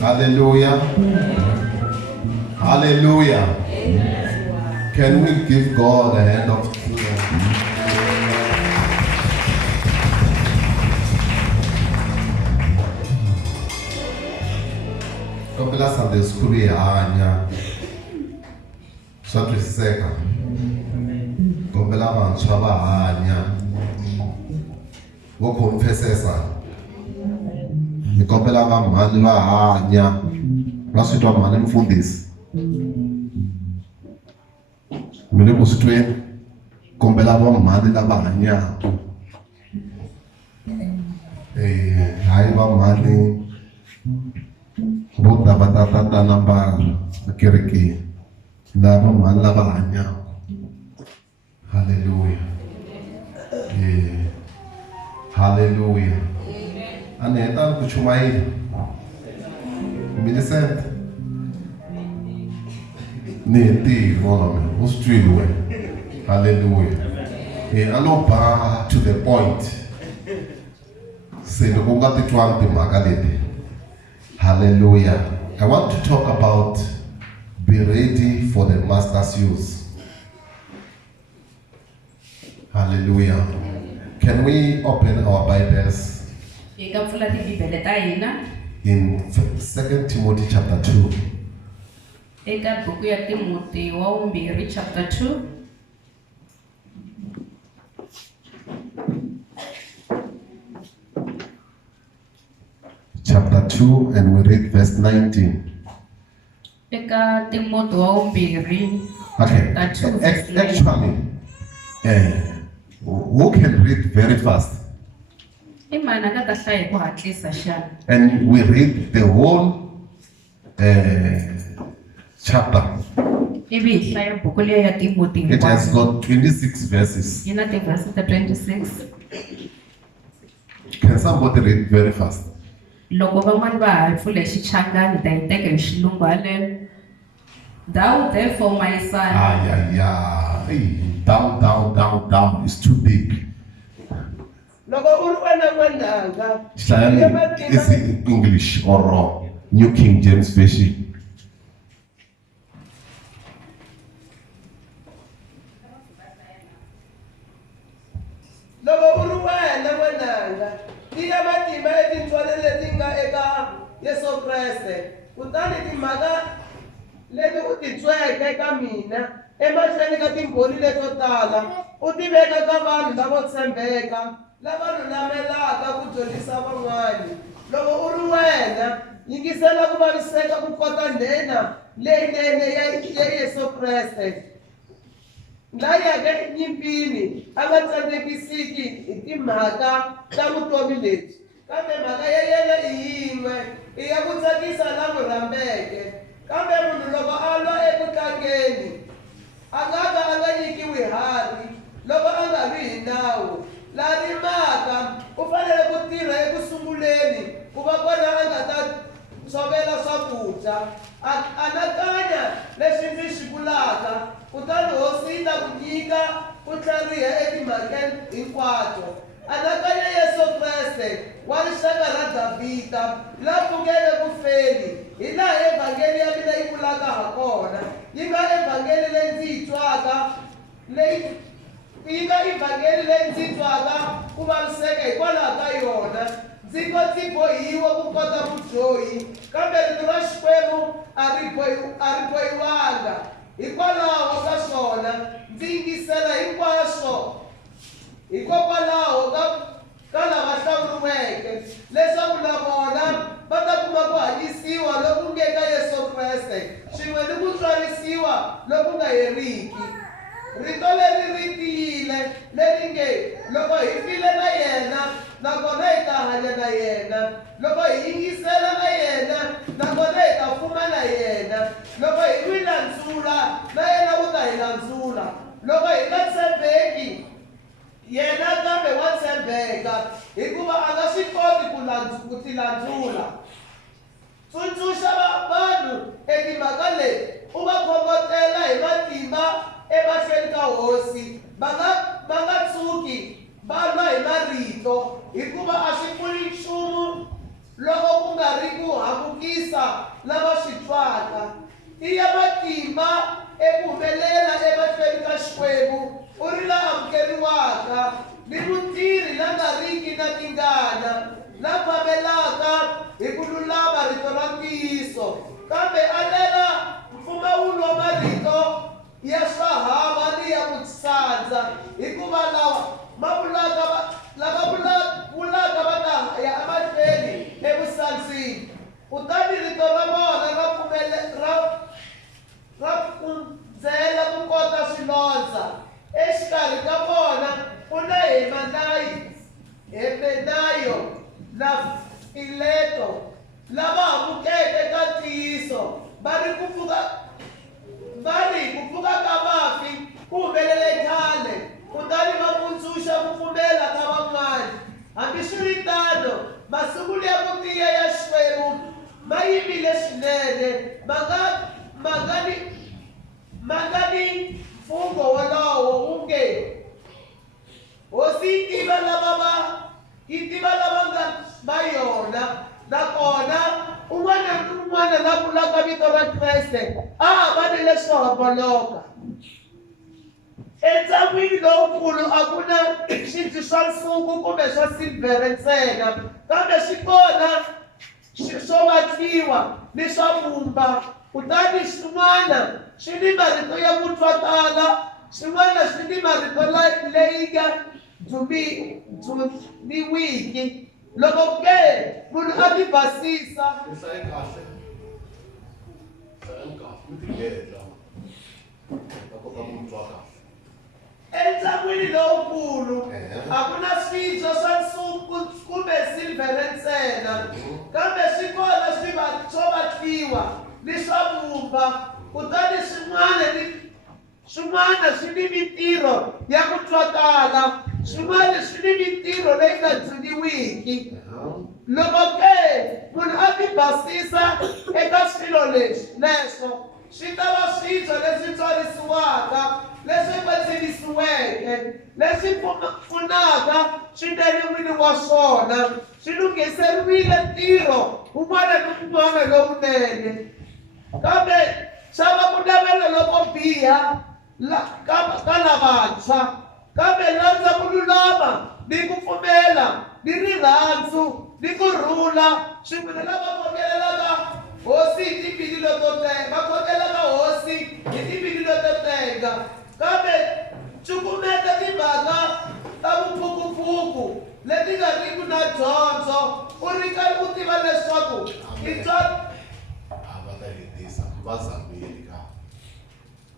Hallelujah. Hallelujah. Can we give God a hand of prayer? Kombela Sunday school hanya swa twisiseka. Kombela vantshwa va hanya vo confessesa. Ni kombela va mhani va hanya va swi twa mhani mfundhisi. Mina ku swi tweni kombela va mhani lava hanyaka. Hayi va mhani vo ta va ta nambara kerekeni lava mhani lava hanyaka. Hallelujah. Hallelujah. Ani heta ku chumayela Millicent ni heti vona mina u swi twile wena. Hallelujah. I no ba to the point se loko u nga titwangi timhaka leti. Hallelujah. I want to talk about be ready for the master's use. Hallelujah. Can we open our Bibles in 2 Timothy chapter 2? Eka buku ya Timothy wa 2 chapter 2. Chapter 2 and we read verse 19. Eka Timothy wa 2 Okay. chapter 2. Actually, who can read very fast? Imana ka ta hlaya ku hatlisa xana. And we read the whole chapter. Ivi hi hlaya buku leyi ya Timothy. It has got 26 verses. Yi na ti-verse ta 26. Can somebody read very fast? Loko van'wani va ha pfule Xichangani ta yi teka hi Xilungu haleno. Thou therefore my son. Down. It's too big. Is it English or New King James Version? leti u ti tweke eka mina emahlweni ka timbhoni leto tala u ti veka ka vanhu lavo tshembeka lava lulamelaka ku dyondzisa van'wana. Loko u ri wena yingisela ku vaviseka ku kota ndhena leyinene ya Yesu Kreste laha yaka enyimpini a nga tsandzekisiki hi timhaka ta vutomi lebyi, kambe mhaka ya yena i yin'we, i ya ku tsakisa lava rhambeke. Kambe munhu loko a lwa eku tlangeni a nga ka a nga nyikiwi hari loko a nga lwi hi nawu. Laha rimaka u fanele ku tirha eku sunguleni ku va kona a nga ta tshovela swakudya. Anakanya leswi ndzi swi vulaka kutani hosi yi ta ku nyika ku tlhariha etimhakeni hinkwato. Anakanya Yesu Kreste wa rixaka ra Davhida la pfukeke ku feni, hi laha evhangeli ya mina yi vulaka ha kona. Yi nga evhangeli leyi ndzi yi twaka ku vaviseka hikwalaho ka yona. Ndzi bohiwa ku kota vudyohi, kambe rito ra Xikwembu a ri bohiwanga. Hikwalaho ka swona ndzi yingisela hinkwaswo hikokwalaho ka lava hlawuriweke leswaku na vona va ta kuma ku hanyisiwa loku nge ka Yesu Kreste swin'we ni ku tswarisiwa loku nga heriki. Rito leri ri tiyile leri nge loko hi file na yena nakona hi ta hanya na yena, loko hi yingisela na yena nakona hi ta fuma na yena, loko hi n'wi landzula na yena u ta hi landzula, loko hi nga tshembeki yena kambe wa tshembeka hikuva a nga swi koti ku ti landzula. Tsundzuxa vanhu etimhaka leti u va khongotela hi matimba emahlweni ka hosi. Va nga tshuki va lwa hi marito hikuva a swi pfuni nchumu kambe alela mpfumawulo wa marito ya swahava ni ya vutsandza hikuva lava vulaka va ta ya emahlweni evusandzini kutani rito ra vona ra pfundzela ku kota swilondza exikarhi ka vona ku na Hemenayo na Fileto lava amukeke ka ntiyiso va ri ku pfuka ka vafi ku humelele khale kutani va mundzuxa ku pfumela ka van'wana. Hambiswiritano masiku ya ku tiya ya Xikwembu ma yimile swinene ma nga ni mfungho wolowo wu nge hosi yi tiva lava nga va yona nakona un'wana na un'wana la vulaka vito ra Kreste a hava ni leswo homboloka. Entsan'wini lowukulu a ku na swibye swa nsuku kumbe swa silivhere ntsena kambe swi kona swo vatliwa ni swa vumba kutani swin'wana swi ni marito ya ku twakala swin'wana swi ni marito leyi nga dzumiwiki. Loko ke munhu a ti basisa entsan'wini lowukulu a ku na swibye swa nsuku kumbe silivhere ntsena kambe swi kona swo vatliwa ni swa vumba kutani swin'wana swi ni mintirho ya ku twakala swin'wana swi ni mintirho leyi nga dzuniwiki. Loko ke munhu a ti basisa eka swilo leswo swi ta va swibye leswi tswarisiwaka leswi kandziyisiweke leswi pfunaka swinene n'wini wa swona swi lunghiseriwile ntirho wun'wana ni wun'wana lowunene kambe xava ku navela loko biha ka lavantshwa kambe landza ku lulama ni ku pfumela ni rirhandzu ni kurhula swin'wana lava kokelelaka hosi hi timbilu to tenga va kokelaka hosi hi timbilu to tenga kambe cukumeta timhaka ta vuphukuphuku leti nga riki na dyondzo u ri karhi u tiva leswaku i va ta hetisa va zambili ka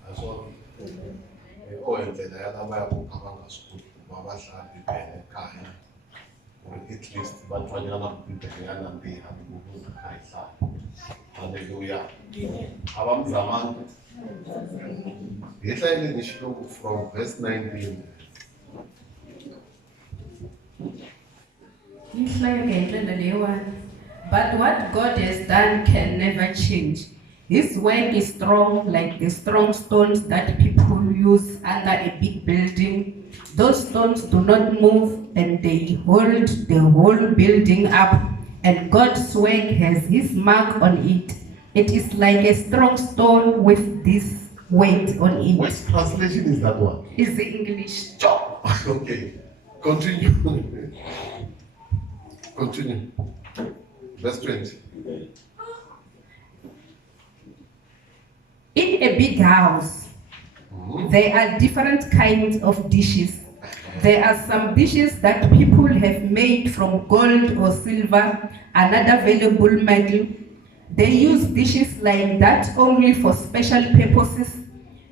naswona o endlela ya lava ya ku ka va nga swi koti ku va va hlaya bibele kaya ku ri at least va twanyana bibele ya nandziha loko munhu a yi hlaya. Haleluya. A va mi zamanga hi hlayeleni xilungu from verse 19. But what God has done can never change. His work is strong like the strong stones that people use under a big building. Those stones do not move and they hold the whole building up, and God's work has his mark on it. It is like a strong stone with this weight on it. What translation is that one? Is the English. Okay, continue. Continue. Verse 20. In a big house, there are different kinds of dishes. There are some dishes that people have made from gold or silver, another valuable metal. They use dishes like that only for special purposes.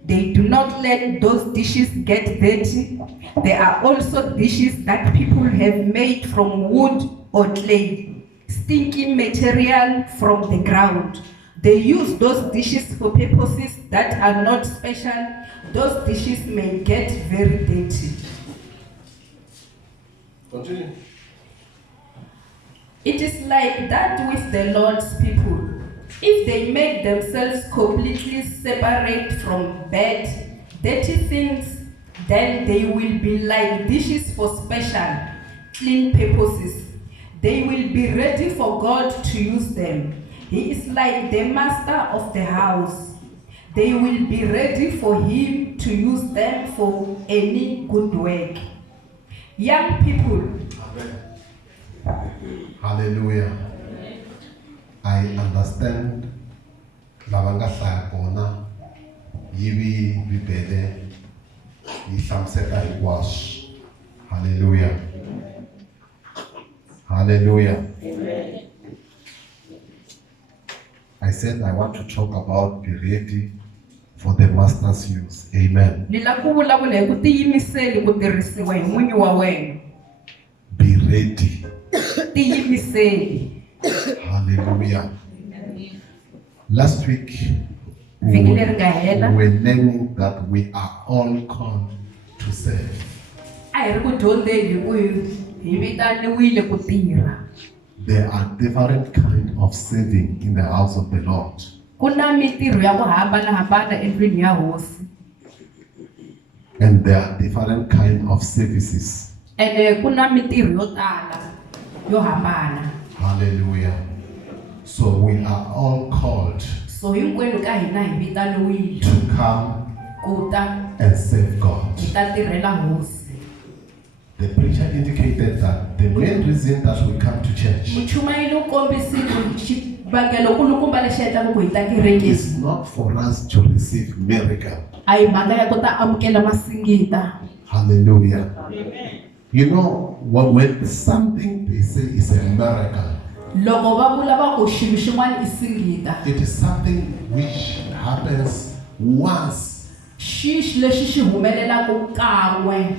They do not let those dishes get dirty. There are also dishes that people have made from wood or clay, stinky material from the ground. They use those dishes for purposes that are not special. Those dishes may get very dirty. Continue. It is like that with the Lord's people. If they make themselves completely separate from bad, dirty things, then they will be like dishes for special, clean purposes. They will be ready for God to use them. He is like the master of the house. They will be ready for him to use them for any good work. Young people. Amen. Hallelujah. I understand lava nga hlaya kona yivi Bibele yi hlamusela hinkwaswo. Hallelujah. Hallelujah. I said I want to talk about be ready for the master's use. Amen. Ni la ku vulavula hi ku tiyimiseli ku tirhisiwa hi n'winyi wa wena. Be ready. Tiyimiseli. Hallelujah. Last week, Vhiki we leri nga hela were learning that we are all called to serve. a hi ri ku dyondzeni hi ku hi vitaniwile ku tirha. There are different kind of serving in the house of the Lord. Ku na mitirho ya ku hambanahambana endlwini ya hosi. And there are different kind of services. Ene ku na mitirho yo tala yo hambana. Hallelujah. So we are all called So hinkwenu ka hina hi vitaniwile to come ku ta and serve God. hi ta tirhela hosi. The preacher indicated that the main reason that we come to church Muchumayeli u kombisile xivangelo kulukumba lexi endlaka ku hi ta kerekeni is not for us to receive miracle. a hi mhaka ya ku ta amukela masingita. Hallelujah. You know, when something they say is a miracle, Loko va vula va ku xilo xin'wana i singita, it is something which happens once xi lexi xi humelelaka kan'we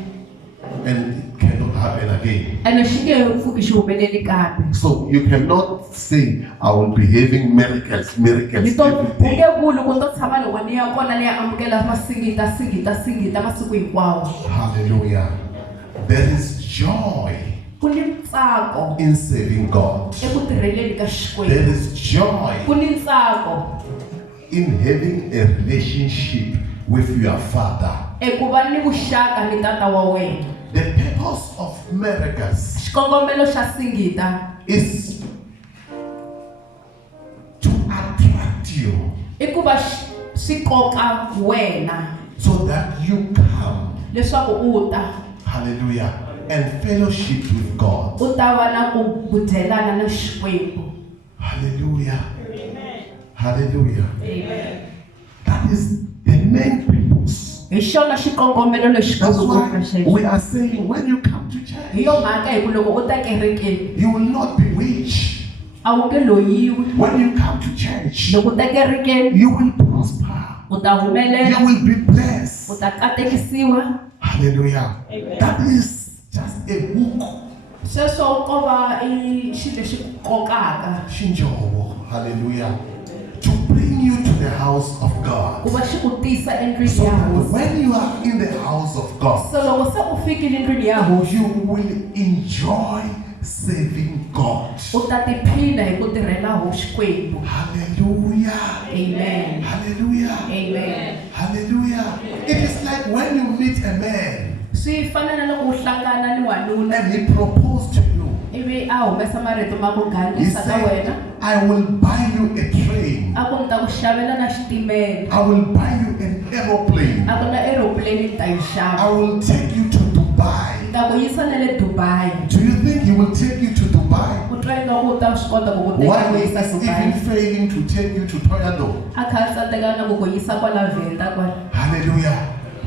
and it cannot happen again. ene xi nge pfuki xi humeleli kambe. So you cannot say, I will be having miracles Ni every to u day. nge vuli ku to tshama loko ni ya kona ni ya amukela singita masiku hinkwawo. Hallelujah. There is joy Ku ni ntsako in serving God. eku tirheleni ka There Xikwembu. is joy Ku ni ntsako in having a relationship with your Father. eku va ni vuxaka ni tata wa wena. The purpose of miracles Xikongomelo xa singita is to attract you i ku va swi koka wena so that you come, leswaku u ta hallelujah, and fellowship with God. u ta va na ku budelana na Xikwembu. Hallelujah. Hallelujah. Amen. That is the main purpose. Hi xona xikongomelo lexi That's kulukumba why xexo. we are saying when you come to Hi church, yo mhaka hi ku loko u ta kerekeni you will not be rich. a wu nge loyiwi. When you come to church, Loko u ta kerekeni you will prosper. u ta You humelela, will be u blessed. ta katekisiwa. Hallelujah. That is just a book. Sweswo ko va i xilo lexi kokaka Shinjowo. Hallelujah. To bring you to the house of ku God. va xi ku tisa endlwini So ya that hosi. when you are in the house of God, So loko se u fikile endlwini ya hosi you will enjoy serving God. u ta tiphina hi ku tirhela Xikwembu. Hallelujah. Amen. Hallelujah. Amen. Hallelujah. It is like when you meet a man Swi fana na loko u hlangana ni wanuna and he proposed to you. ivi a humesa marito ma ku He ganisa ka said, wena, I will buy you a train. a ku ni ta ku xavela na xitimela, I will buy you an aeroplane. a ku na aeroplane ni ta yi I xava, will take you to Dubai. ni ta ku yisa na le Dubai. Do you think he will take you to Dubai? Ku twa ingaku u ta swi kota ku ku teka Why ku is yisa even Dubai, failing to take you to Toyado? a kha a tsandzeka na ku ku yisa kwala Venda kwala. Hallelujah.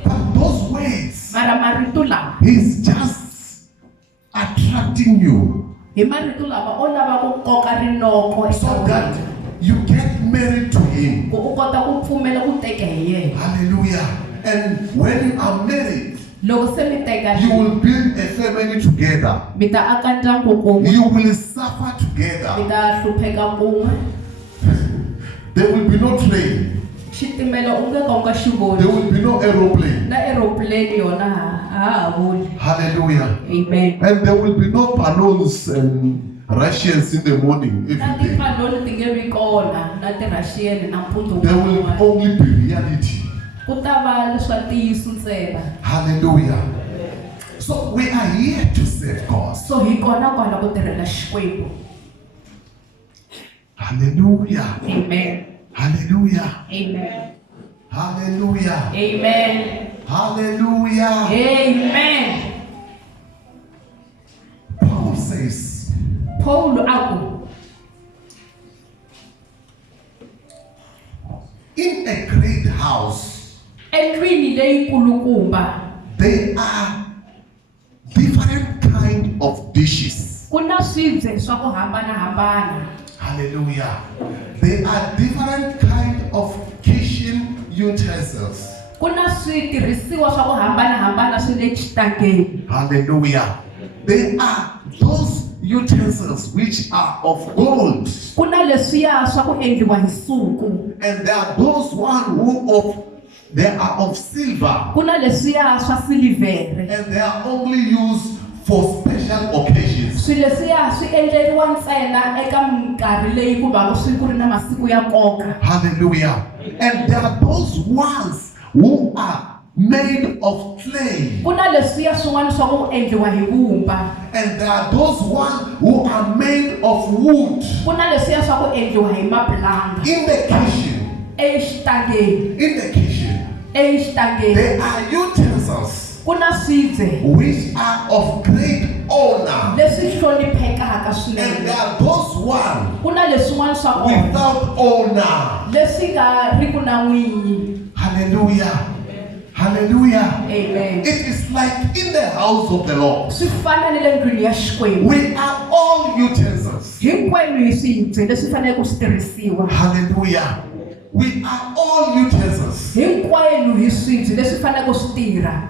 But those words, Mara marito lawa he's just attracting you hi marito lawa o lava ku koka rinoko so eka that wena you get married to him. ku u kota ku pfumela ku teka hi yena. Hallelujah. And when you are married, Loko se mi you tekana will build a family together. mi ta aka ndyangu kun'we, You will suffer mi together. ta hlupheka kun'we. There will be no train. Xitimela u nge ka u nga xi voni, There will be no aeroplane. na aeroplane yona a ha voni. Hallelujah. Amen. And there will be no balloons and Russians in the morning Na every day. tipaloni ti nge vi kona na tirhaxiyeni nampundzu There will wun'wana. only be reality. Ku ta va leswa ntiyiso ntsena. Hallelujah. So we are here to serve God. So hi kona kwala ku tirhela Xikwembu. Hallelujah. Amen. Hallelujah. Amen. Hallelujah. Amen. Hallelujah. Amen. Paul says, Paulo aku Endlwini leyi kulukumba there are different kind of dishes. kuna swibye swa ku hambanahambana. Hallelujah. There are different kind of kitchen utensils. Kuna switirhisiwa swa ku hambanahambana swi le xitangeni. Hallelujah. There are those utensils which are of gold, Kuna leswiya swa ku endliwa hi nsuku. and there are those they are of silver, Kuna leswiya swa silivhere. and they are only used for special occasions. Swi leswiya swi endleriwa ntsena eka minkarhi leyi ku va swi ku ri na masiku ya nkoka. Hallelujah. And there are those ones who are made of clay, Kuna leswiya swin'wana swa ku endliwa hi vumba. and there are those ones who are made of wood. Kuna leswiya swa ku endliwa hi mapulanga. In the kitchen, Exitangeni, exitangeni. there are utensils Kuna swibye which are of great honor, leswi hloniphekaka and there swinene. are those ones Kuna leswin'wana swa kona without honor. leswi nga ri ku na n'winyi. Hallelujah. Hallelujah. Amen. It is like in the house of the Lord. Swi fana ni le ndlwini ya Xikwembu. We are all utensils. Hinkwenu hi swibye leswi fanele ku swi tirhisiwa. Hallelujah. We are all utensils. Hinkwenu hi swibye leswi fanele ku swi tirha.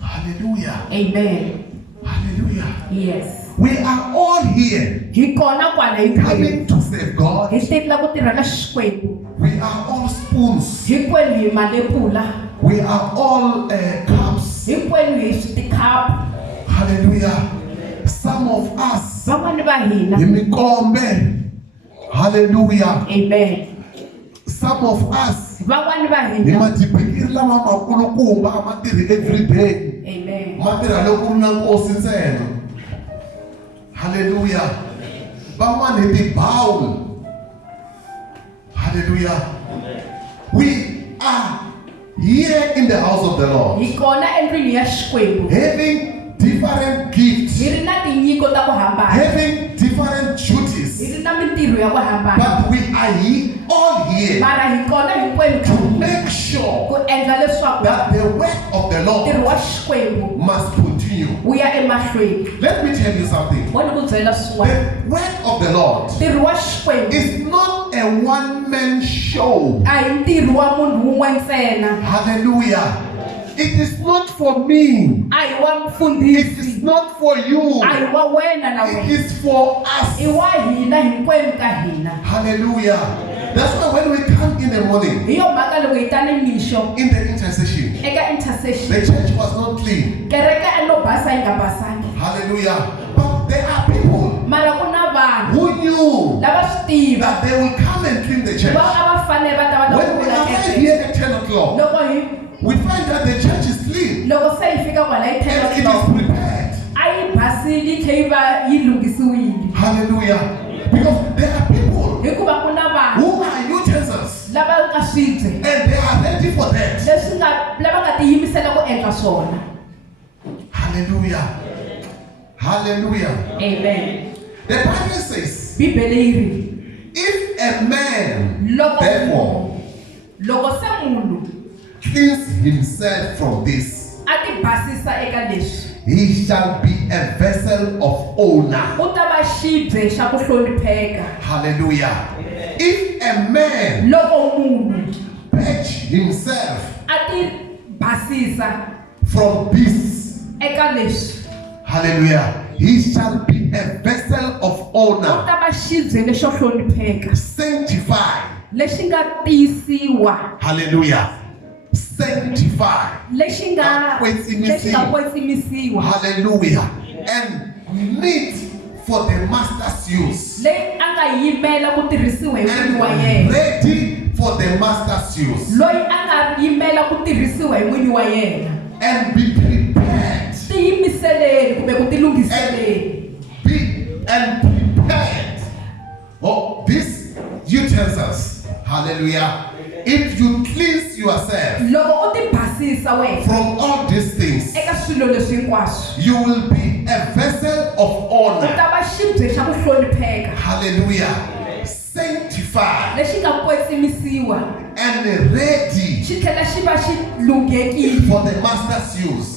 Hallelujah. Amen. Hallelujah. Yes. We are all here Hi kona kwala hinkwenu. coming to save God. Hi tirhela ku tirha ka Xikwembu. We are all spoons. Hinkwenu hi malepula. We are all cups. Hinkwenu hi tikhapu. Hallelujah. Some of us Van'wani va hina. imikombe. Hallelujah. Amen. Some of us Van'wani va hi hina. matipikiri lama makulukumba ma tirhi every day. Amen. Ma tirha loko ku ri na nkosi ntsena. Hallelujah. Van'wani hi ti-bowl. Hallelujah. We are here in the house of the Lord, Hi kona endlwini ya Xikwembu. having different gifts, Hi ri na tinyiko ta ku hambana. having different Hi duties, ri na mintirho ya ku hambana. but we are all here Mara hi kona hinkwenu to ka make sure ku endla leswaku that the work of the ntirho Lord wa Xikwembu must continue. wu ya emahlweni. Let me tell you something. Wo ni ku byela swin'wana. The work of the Lord Ntirho wa Xikwembu is not a one-man show. a hi ntirho wa munhu wun'we ntsena. Hallelujah. It is not for me. A hi wa It mfundhisi. is not for you. A hi wa wena na It wena. is for us. I wa hina hinkwenu ka hina. Hallelujah. That's why when we come in the morning Hi yo mhaka loko hi ta ni mixo in the intercession, eka intercession. the church was not clean. Kereke a lo basa yi nga basangi. Hallelujah. But there are people Mara ku na vanhu who knew lava swi tiva. that they will come and clean the church. Va a va fanele va ta va ta When we pfuna arrive kereke. here at 10 o'clock, Loko hi we find that the church is clean loko se hi fika kwala hi and it 10 is o'clock. prepared. A yi basile yi tlhe yi va yi lunghisiwile. Hallelujah. Because there are people Hikuva ku na vanhu who are utensils lava nga swibye and they are ready for that. leswi lava nga tiyimisela ku endla swona. Hallelujah. Hallelujah. Amen. The Bible says, Bibele yi ri if a man loko therefore loko se munhu cleans himself from this, a ti basisa eka leswi he shall be a vessel of honor. u ta va xibye xa ku hlonipheka. Hallelujah. If a man Loko munhu purge himself a ti basisa from this, eka leswi hallelujah, he shall be a vessel of u honor, ta va xibye lexo hlonipheka sanctified. lexi nga tiyisiwa Hallelujah. Sanctified. lexi nga kwetsimisiwa Hallelujah. And meet for the master's use. leyi a nga yimela ku tirhisiwa hi n'wini wa And yena. ready for the master's use. Loyi a nga yimela ku tirhisiwa hi n'wini wa yena. And be prepared. Tiyimiseleni kumbe ku tilunghiseleni. And prepared. Oh, these utensils. Hallelujah. If you cleanse yourself Loko u ti basisa wena from all these things, eka swilo leswi hinkwaswo you will be a vessel of u honor. ta va xibye xa ku hlonipheka. Hallelujah. Sanctified. sanctified lexi nga kwetsimisiwa and ready xi tlhela xi va xi lunghekile for the master's use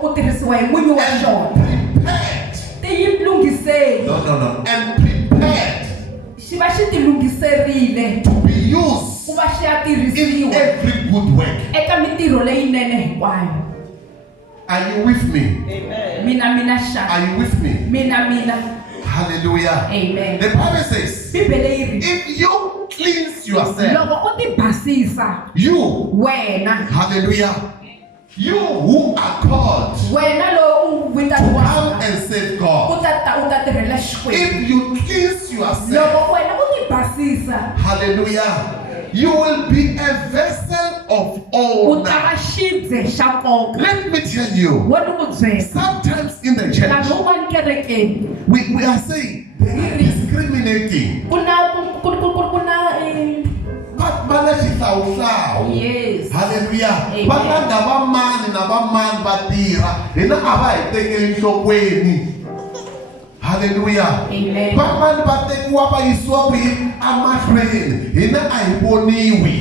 ku tirhisiwa hi n'winyi wa and xona prepared. ti yi lunghiseli No. And prepared xi va xi ti lunghiserile to be used ku va xi ya in tirhisiwa every good work. eka mitirho leyinene hinkwayo. Are you with me? Mina xana Are you with me? mina Hallelujah. amen. The Bible says, Bibele yi ri if you cleanse yourself, loko u ti basisa you, wena hallelujah, you who are called wena lowu u come vitaniwaka and save u God. ta tirhela Xikwembu. If you cleanse yourself, Loko wena u ti basisa hallelujah, you will be a vessel of u ta honor. va xibye xa nkoka. Let me tell you, Wo ni ku byela sometimes in the church, nkarhi wun'wani kerekeni we are saying they are discriminating. ku na Bana xihlawuhlawu. yes Hallelujah. Amen. Vananga vamani na vamani va tirha. Hina a va hi tekeli enhlokweni. Hallelujah. Amen. Van'wani va tekiwa va yisiwa kwihi amahlweni. Hina a hi voniwi.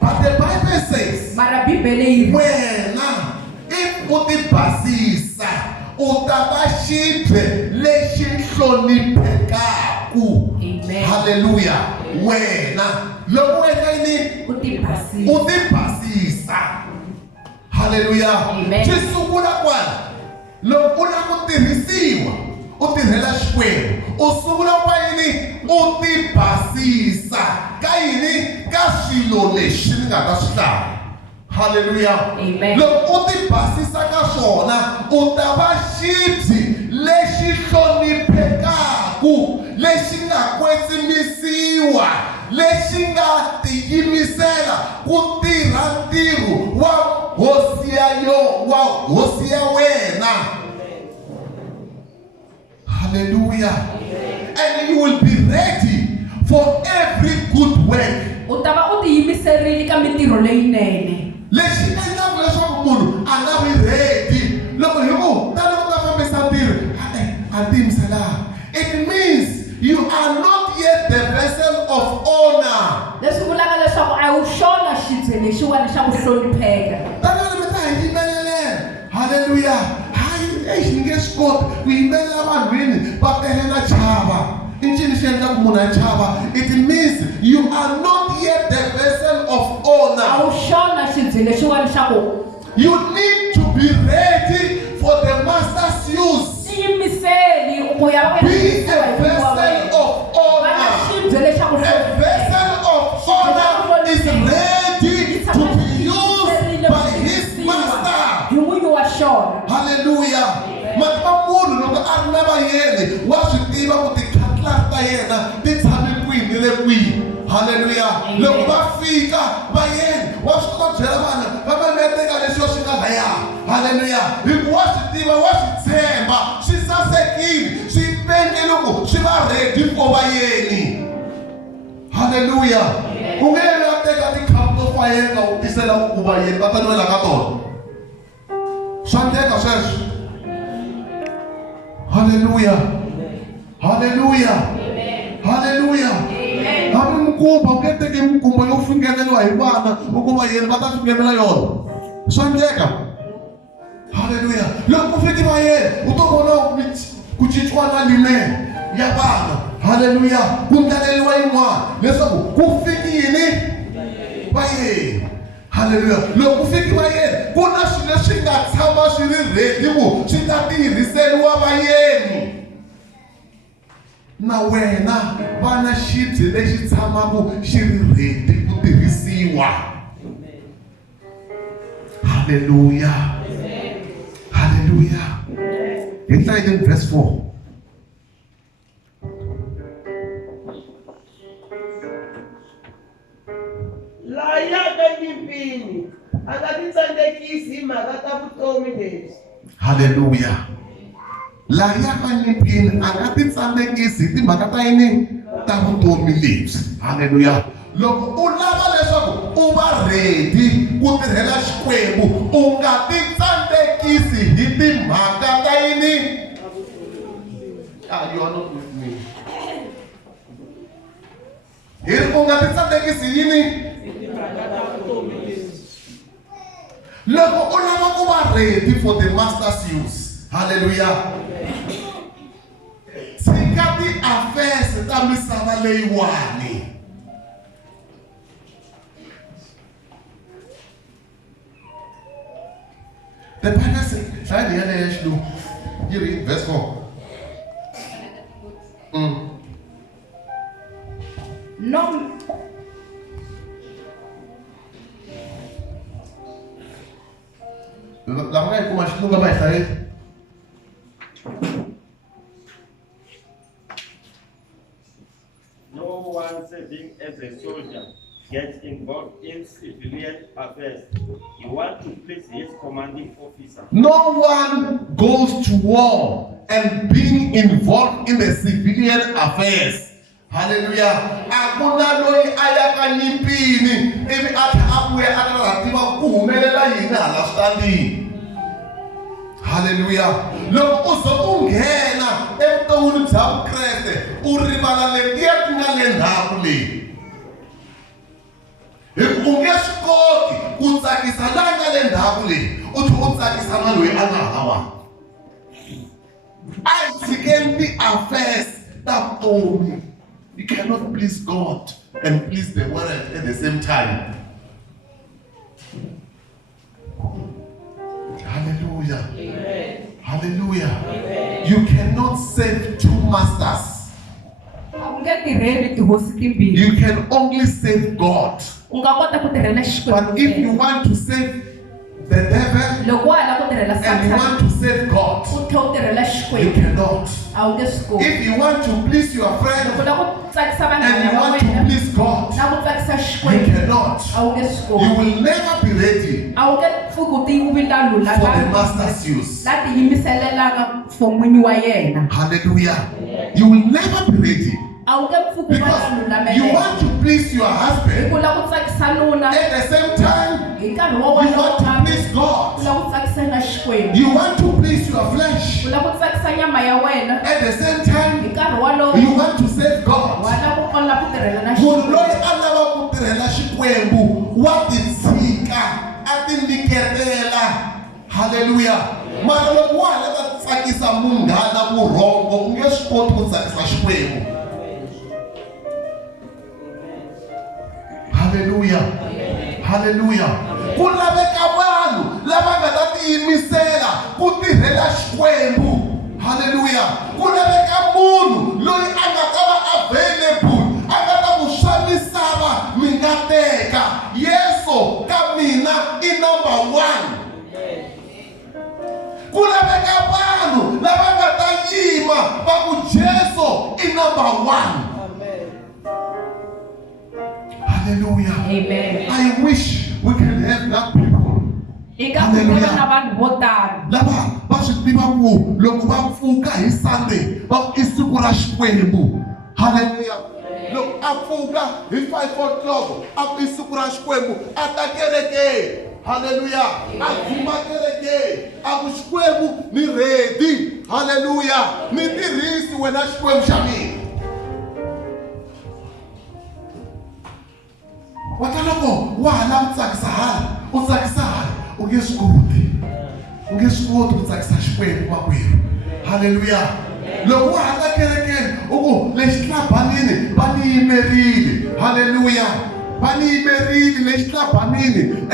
But the Bible says, mara Bibele yi ri wena if u ti basisa u ta va xibye lexi hloniphekaku. Amen. Hallelujah. Wena loko wena yini u ti basisa u ti basisa. Hallelujah. Amen. Swi sungula kwala loko u lava ku tirhisiwa u tirhela Xikwembu u sungula ku va yini u ti basisa ka yini ka swilo leswi ni nga ta swi hlaya. Hallelujah. Amen. Loko u ti basisa ka swona u ta va xibye lexi hloniphekaku lexi nga kwetsimisiwa lexi nga tiyimisela ku tirha ntirho wa hosi ya wena. Hallelujah. And you will be ready for every good work. u ta va u ti yimiserile ka mitirho leyinene. Lexi endlaka leswaku munhu a nga vi ready loko hi ku tani ku ta fambisa ntirho a ti yimiselanga. It means you are not yet the vessel of honor. Leswi vulaka leswaku a wu xona xibye lexiwani xa ku hlonipheka. Tanani mi ta hi yimbelelela. Hallelujah. Hayi ni nge swi koti ku yimbelela vanhwini va telela chava. I ncini xi endlaku munhu a chava? It means you are not yet the vessel of A honor. wu xona xibye lexiwani xa ku You need to be ready for the master's use. tiyimiseli ku ya Be a vessel of honor. xibye lexa ku A vessel of honor is ready to be used by his master. hi n'winyi wa xona. Hallelujah. Matwa munhu loko a ri na vayeni wa swi tiva ku tikhatlasi ta yena ti tshame kwihi ni le kwihi. Hallelujah. Loko va fika vayeni wa swi kota byela vanhu va va meteka leswiwa swi nga laya. Hallelujah. Hikuva wa swi tiva wa swi tshemba swi sasekile swi pendle loko swi va ready for vayeni. Hallelujah. U nge ya teka tikhapu to fayeka u tisela ku vayeni va ta nwela ka tona. Swa endleka sweswo. Hallelujah. Hallelujah. Hallelujah. Hambi mukumba u nge teki mukumba yo fingeleriwa hi vana u ku vayeni va ta fingelela yona. Swa endleka. Hallelujah. Loko ku fiki vayeni u to vona ku cinciwana linene ya vana. Hallelujah. Ku ndlaleliwa yin'wana leswaku ku fiki yini vayeni. Hallelujah. Loko ku fiki vayeni ku na swilo leswi nga tshama swi ri ready ku swi ta tirhiseriwa vayeni. Na wena va na xibye lexi tshamaku xi ri ready ku tirhisiwa. Hallelujah. Hallelujah. Hi hlayeni verse 4. layaka nyimpini a nga titsandzekisi hi mhaka ta vutomi lebyi. Hallelujah. Laya ka nyimpini a nga titsandzekisi hi timhaka ta yini ta vutomi lebyi. Hallelujah. Loko u lava leswaku u va ready ku tirhela Xikwembu u nga titsandzekisi hi timhaka ta yini. You are not with me. Here ku nga titsakisi yini? Loko u lava ku va ready for the master's use. Hallelujah. Tshika ti-affairs ta misava leyiwani. The Bible says, try the other issue. You read verse 4. No. Lamang kung masih nunggu baik saya. No one serving as a soldier gets involved in civilian affairs. You want to please his commanding officer. No one goes to war and being involved in the civilian affairs. Hallelujah. Akuna loyi ayaka nyimpini ivi abuye atarativa kuhumelela yini hala standing. Hallelujah. Loko uzokungena evuton'wini bya Vukreste u rivala letiya ti nga le ndzhaku leyi. U nge swi koti ku tsakisa la nga le ndzhaku leyi u tlhela u tsakisa na loyi a nga hava. A hi tshikeni ti-affairs ta vutomi. You cannot please God and please the world at the same time. Hallelujah. Amen. Hallelujah. Amen. You cannot serve two masters. You can only serve God. But if you want to serve the devil and you want to serve God, you cannot. If you want to please your friend and you want to please God, you cannot. You will never be ready for the master's use. Hallelujah. You will never be ready. Because you want to please your husband, at the same time, you want to please God. You want to please your flesh, at the same time, you want to save God. Munhu loyi a lava ku tirhela Xikwembu wa titshika a ti nyiketela. Hallelujah. Mara loko wa lava ku tsakisa munghana vurhongo u nge swi koti ku tsakisa Xikwembu. Hallelujah. Hallelujah. Ku laveka vanhu lava nga ta tiyimisela ku tirhela Xikwembu. Hallelujah. Ku laveka munhu loyi a nga ta va available, a nga ta ku swa misava mi nga teka. Yesu ka mina i number 1. Ku laveka vanhu lava nga ta yima va ku Jesu i number 1. Hallelujah. Amen. I wish we can have that people. Lava va swi tiva ku loko va pfuka hi Sunday va i siku ra Xikwembu. Hallelujah. Loko a pfuka hi 5 o'clock a i siku ra Xikwembu a ta kereke. Hallelujah. A dzima kereke a ku Xikwembu ni ready. Hallelujah. Ni tirhisi wena Xikwembu xa mina. Wataloko wala utsakisa hala, utsakisa hala, u nge swi koti ku tsakisa Xikwembu makwerhu. Hallelujah. Loko wa ha ta kerekeni u ku le xitlhabanini va ni yimerile. Hallelujah. Va ni yimerile le xitlhabanini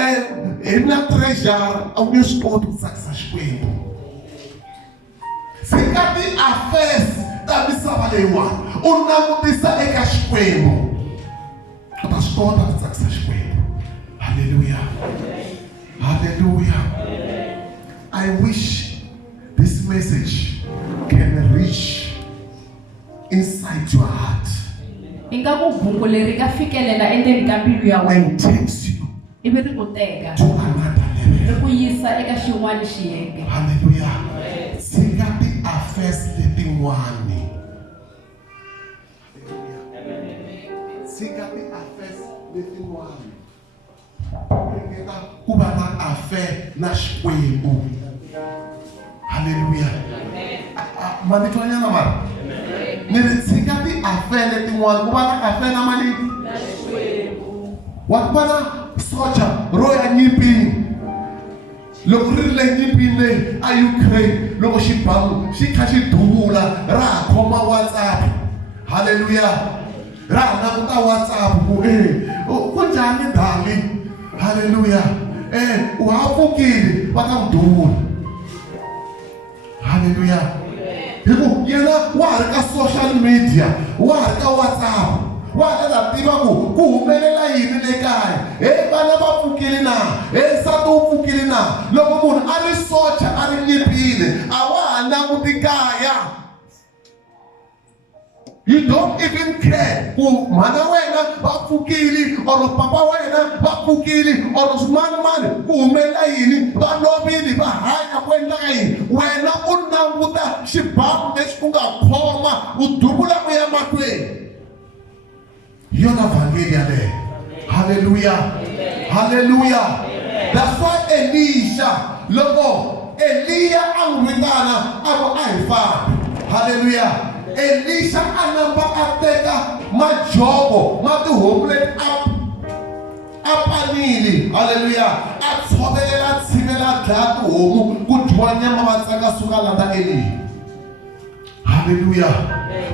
hi na treasure a wu nge swi koti ku tsakisa Xikwembu. Tshika ti-affairs ta misava leyiwani u langutisa eka Xikwembu. Hallelujah. Hallelujah. I wish this message can reach inside your heart and takes you to another level. Hallelujah. Sing up the affairs letting one. Sing up the affairs letting one. Kuba na affair na Xikwembu. Hallelujah. Manitwanyana mara. ni ri tshika tiafele tin'wana ku va na afele na mali wa ku va na socha ro ya nyimpini loko ri le nyimpini leyi a Ukraine loko xibamu xi kha xi duvula ra ha khoma WhatsApp haleluya ra ha languta WhatsApp ku ku njhani dali haleluya u ha pfukile va ka n'wi duvula haleluya hi ku yena wa ha ri ka social media wa ha ri ka WhatsApp wa ha ta tiva ku humelela yini le kaya vana va pfukile na nsati wu pfukile na loko munhu a ri socha a ri nyimpini a wa ha languti kaya. You don't even care ku mhana wena va pfukile or papa wena va pfukile or mani ku humelela yini va lovile va hanya ku endlaka yini wena u languta xibamu lexi ku nga khoma u duvula ku ya mahlweni hi yona vhangeli yaleyo haleluya haleluya. That's why Elisha loko Eliya a n'wi vitana a ku a hi fambi haleluya. Elisha a namba a teka majobo ma tihomu leti a panile haleluya a tshovelela tshivela dlaya tihomu ku dyiwa nyama va tsaka suka landa Eliya haleluya.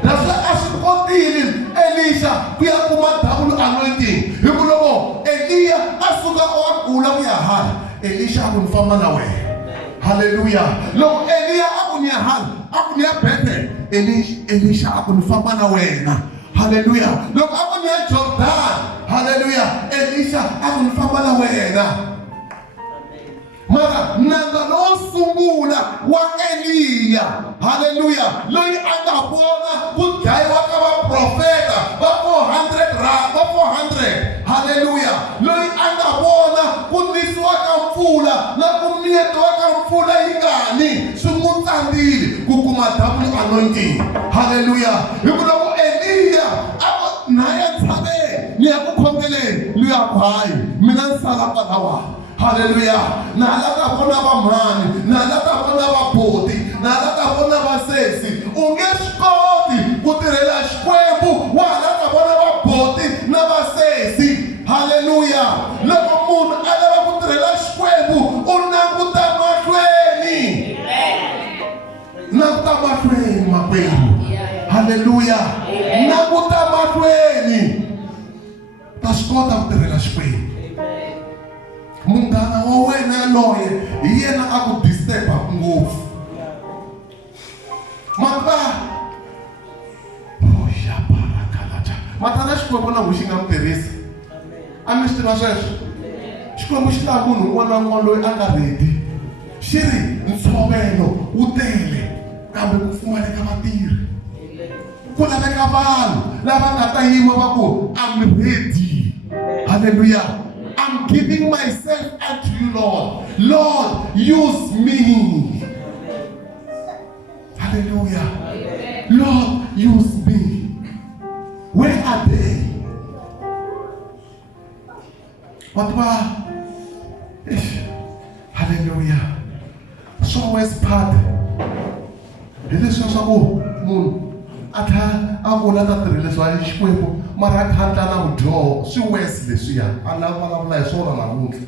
That's why a swi kotile Elisha ku ya kuma double anointing hi ku loko Eliya a suka a kula ku ya hala Elisha a ku ni famba na wena haleluya. Loko Eliya a ku ni ya hala a ku ni ya Bethel Elisha a ku ni famba na wena haleluya. Loko a ku ni ya Jordan haleluya Elisha a ku ni famba na wena. Mara nanga lo sungula wa Eliya haleluya loyi a nga vona ku dlayiwa ka vaprofeta va 400 haleluya loyi a nga vona ku nisiwa ka mpfula na ku miyetiwa ka mpfula yi nga ni swi n'wi tsandzile ku kuma double anointing haleluya. Hi ku loko Eliya a na ya tshaveni ni ya ku khongeleni luya ku hayi mina ni sala kwalawa haleluya. Na la ta vona va mhani na la ta vona va boti na la ta vona va sesi u nge swi koti ku tirhela Xikwembu wa la ta vona va boti na va sesi haleluya. Loko munhu a lava ku tirhela Xikwembu u languta mahlweni languta mahlweni makwenu haleluya languta mahlweni ta swi kota ku tirhela Xikwembu. Munghana wa wena yaloye hi yena a ku disturba ngopfu matana Xikwembu na n'wi xi nga n'wi tirhisa a mi swi tiva sweswo. Xikwembu xi lava munhu un'wana na un'wana loyi a nga ready xi ri ntshovelo wu tele kambe ku pfumaleka vatirhi ku laveka vanhu lava nga ta yima va ku I'm ready haleluya. I'm giving myself unto you, Lord. Lord, use me. Hallelujah. Lord, use me. Where are they? What about? Hallelujah. So where's part? It is so moon. Atha a vona ta tirheleswa Xikwembu mara a khandla na vudyoho swi wesi leswiya a lava vulavula hi swona namuntlha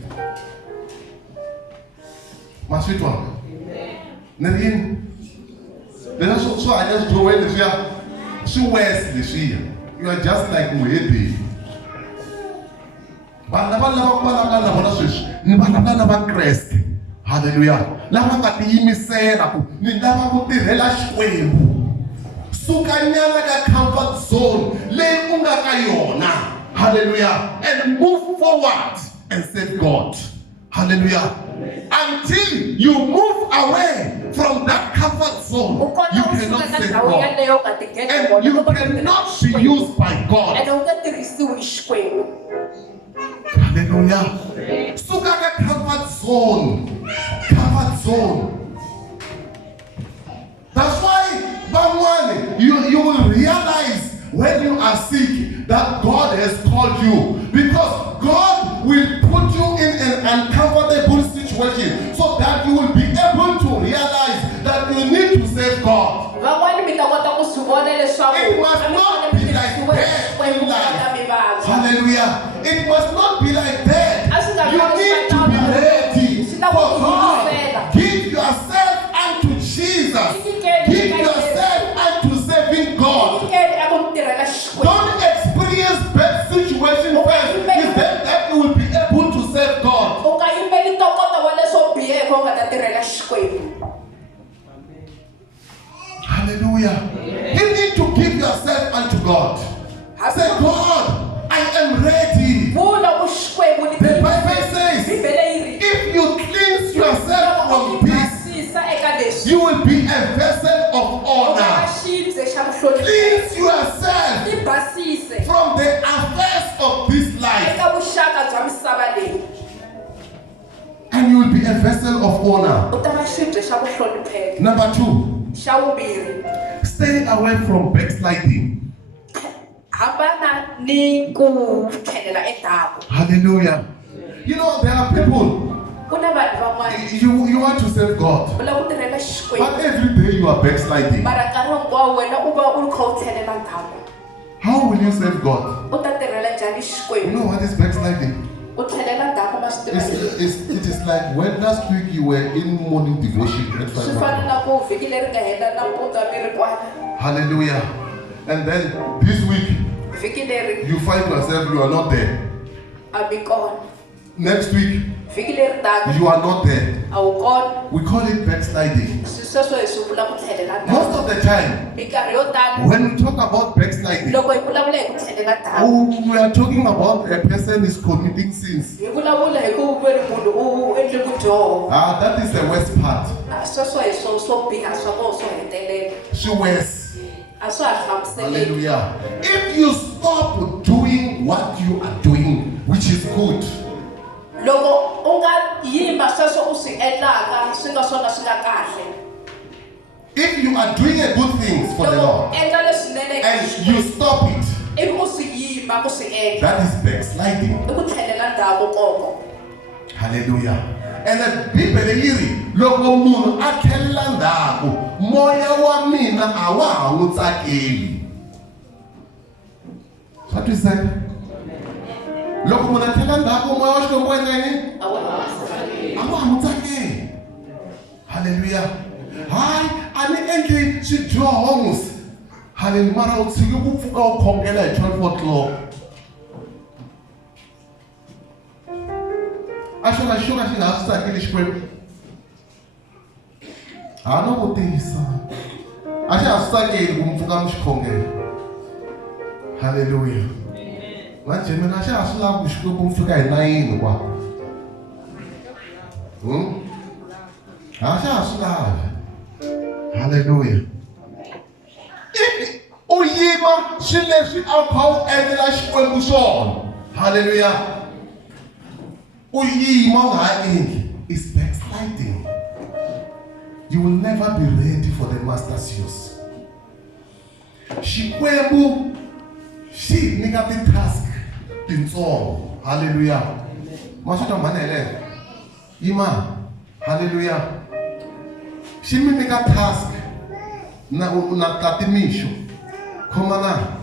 ma swi twa ni ri yini leswi swo hanya swidyoweni leswiya swi wesi leswiya you are just like muhedeni. Vanhu lava lava ku vulavula na vona sweswi ni vulavula na vakreste haleluya lava nga tiyimisela ku ni lava ku tirhela Xikwembu sukanyana ka comfort zone leyi u nga ka yona hallelujah and move forward and serve God hallelujah until you move away from that comfort zone you cannot serve God and you cannot be used by God hallelujah suka ka comfort zone. That's why you will realize when you are sick that God has called you, because God will put you in an uncomfortable situation so that you will be able to realize that you need to serve God. not be like that in life. Hallelujah. It must not be like that. You need to be ready for God. Give yourself unto Jesus. Give yourself unto serving God. Don't experience bad situation first. Is that you will be able to serve God. Hallelujah. You need to give yourself unto God. Say, God, I am ready. The Bible says, if you cleanse yourself from this, you will be a vessel of honor. Cleanse yourself from the affairs of this life, and you will be a vessel of honor. Number 2, stay away from backsliding. Hallelujah. You know, there are people, you want to serve God, but every day you are backsliding. How will you serve God? You know what is backsliding? It is like when last week you were in morning devotion at 5 o'clock. Hallelujah. And then this week you find yourself you are not there. Next week you are not there. We call it backsliding. Most of the time when we talk about backsliding, we are talking about a person is committing sins. That is the worst part. She was. Hallelujah. If you stop doing what you are doing, which is good, if you are doing a good thing for the Lord and you stop it, that is backsliding. Hallelujah. And the people here, loko munhu a tlhelela ndzhaku, moya wa mina a wa ha n'wi tsakeli. Swa twiseka? Loko munhu a tlhelela ndzhaku, moya wa Xikwembu endleni? A wa ha n'wi tsakeli. Hallelujah. Hayi, a ni endli swidyoho. Hallelujah. Mara u tshiki ku pfuka u khongela hi 12 o'clock. Acho que nós está aquele Xikwembu. Não vou isso. Acho que está aquele como ficamos com ele. Aleluia. Mas já me acho lá o Xikwembu como ficar aí no qua. Acho lá. Aleluia. O yima se leve ao pau é de lá Xikwembu só. Aleluia. Is backsliding. You will never be ready for the master's use. Xikwembu, she negative task in song. Hallelujah. Mashuta manele. Ima. Hallelujah. She me make a task. Na tatimisho. Come on.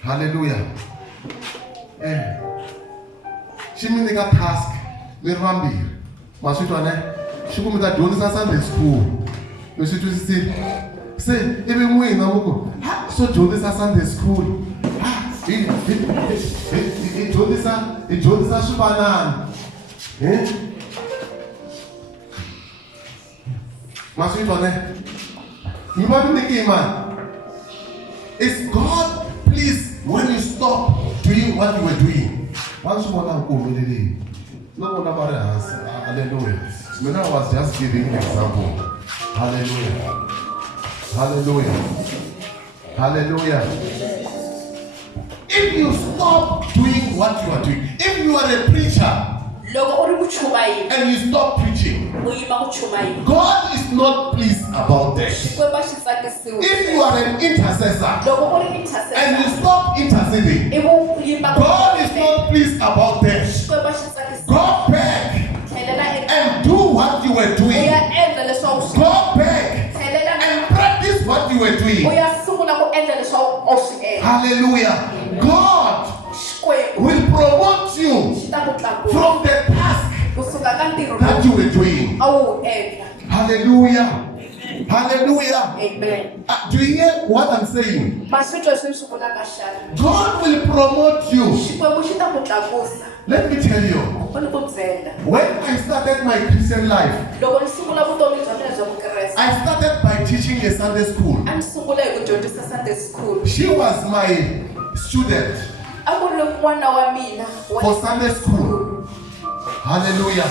Hallelujah. She means they got task. They rambi. Masutwane. She come to Johnny Sunday school. No, she just say even when na muko. So Johnny Sunday school. Johnny Shubanan. Masutwane. You want to think, man? Is God pleased when you stop doing what you were doing? Once you want to go, no one about us. Hallelujah. When I was just giving an example. Hallelujah. Hallelujah. Hallelujah. If you stop doing what you are doing, if you are a preacher and you stop preaching, God is not pleased about that. If you are an intercessor and you stop interceding, God is not pleased about that. Go back and do what you were doing. Go back and practice what you were doing. Hallelujah. God Xikwembu will promote you xi ta ku tlakusa from the task kusuka ka ntirho that you were doing. a wu endla. Hallelujah. Hallelujah. Amen. Do you hear what I'm saying? Ma swi twa sweswi swi vulaka xana. God will promote you. Xikwembu xi ta ku tlakusa. Let me tell you, U ni ku byela. when I started my Christian life, Loko ni sungula vutomi bya mina bya vukreste, I started by teaching a Sunday school. a ni sungula hi ku dyondzisa Sunday school. She was my student A ku ri n'wana wa mina for Sunday school. Hallelujah.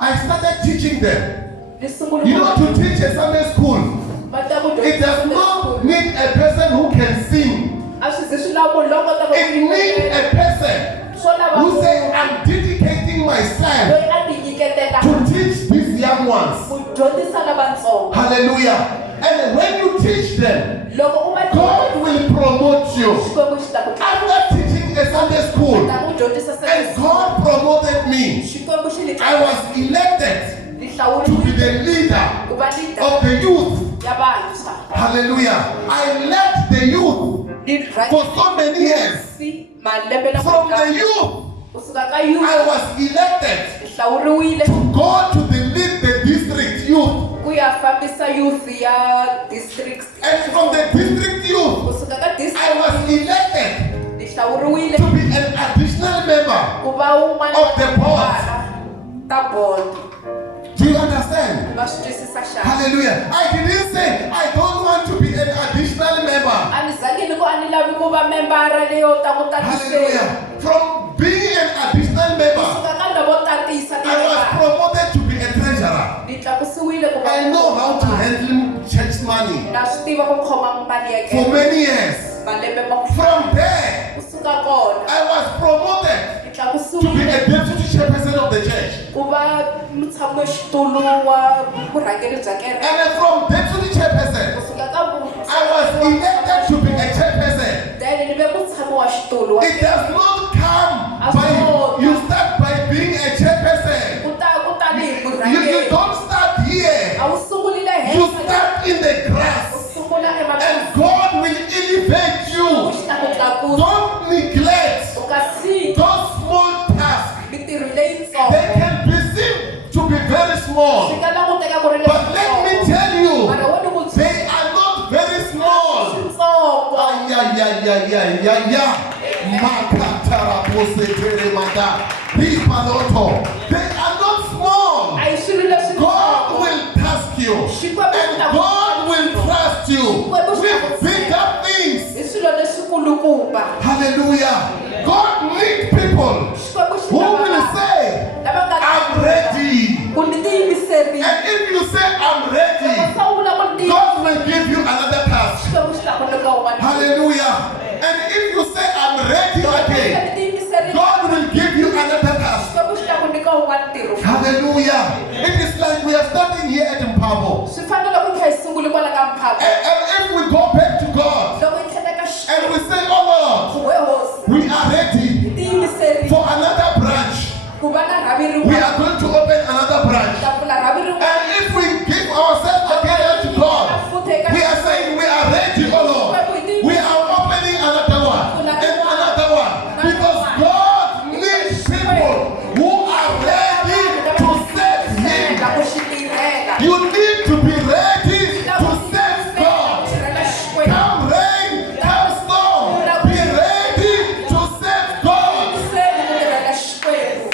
I started teaching them. Ni sungula You know, to teach a Sunday school, va ta ku it dyondzisa does Sunday not school. need a person who can sing. A swi zi swi lava munhu loyi a kotaka ku It needs yimbelela. a person Swo lava who munhu say, I'm dedicating myself loyi a ti nyiketela to teach these young ones. ku dyondzisa lavatsongo. Hallelujah. And when you teach them, Loko u va God will promote you. Xikwembu xi ta ku tlakusa. After teaching a Sunday school, Ta ku dyondzisa Sunday and school. God promoted me, Xikwembu xi ni I was elected ni to be hlawuriwile the leader ku va leader of the youth. ya vantshwa. Hallelujah. I led the youth Ni for so many years. malembe na From the youth, kusuka ka I youth was elected ni hlawuriwile to go to the district youth. ku ya fambisa youth ya district. And from the district youth, Kusuka ka I district was elected ni hlawuriwile to be an additional member. ku va un'wana Of the board. wa ta board. Do you understand? Va swi twisisa xana. Hallelujah. I didn't say I don't want to be an additional member. A ni zangi ni ku a ni lavi ku va membara leyo ta ku tatisela. Hallelujah. From being an additional member, Kusuka ka lavo tatisa I was promoted to be a treasurer. ni tlakusiwile ku va I know how to handle church money na swi tiva ku khoma mali ya for kereke. many years. Malembe ma ku From there, kusuka kona I was promoted ni to be tlakusiwile a deputy chairperson of the church. ku va mutshami xitulu wa vurhangeri bya kereke. And then from deputy chairperson, Kusuka ka I was elected to be a chairperson. then ni ve mutshami wa xitulu wa It does not come by, you start by being a chairperson. ku ta ni hi You murhangeri. don't start here. A wu sungulile You henhla start in the u grass. sungula And emahlweni. God will elevate U you. xi ta ku tlakusa. Don't neglect U nga siki those small tasks. mintirho leyitsongo. They can be seen to be very Swi small. nga languteka ku ri But let me tell you, mara wo ni ku they are not very small. switsongo. Ay, ay, ay, ay, ay, ay, ay. Makatara posetere manda. Ripaloto. They are not small. A hi swilo leswi God will task you. And God will trust you with bigger things. hi swilo leswi kulukumba. Hallelujah. God needs people Xikwembu xi who lava will vanhu say, lava nga I'm ready. ku ni tiyimiserile. And if you say, I'm ready, Loko se u vula ku ni God will give you another task. Xikwembu xi ta ku nyika wun'wana. Hallelujah. And if you say, I'm ready again, Ni tiyimiserile. God will give you another task. Xikwembu xi ta ku nyika wun'wana ntirho. Hallelujah. It is like we are starting here at Mpabo. Swi fanele ku kha hi sungule kwala ka mphako. And if we go back to God Loko hi tlhela ka and we say, oh Lord, we hosi. we are ready Hi tiyimiserile for another branch. ku va na rhavi We rin'wana. are going to open another branch. Ta pfula rhavi rin'wana. And if we give ourselves again to God, we are saying we are ready, oh Lord. We are opening another one and another one. Because God needs people who are ready to serve Him. Tirhela ku xi tirhela. You need to be ready to serve God. Tirhela Xikwembu. Come rain, come storm. Be ready to serve God. Tiyimiserile ku tirhela Xikwembu.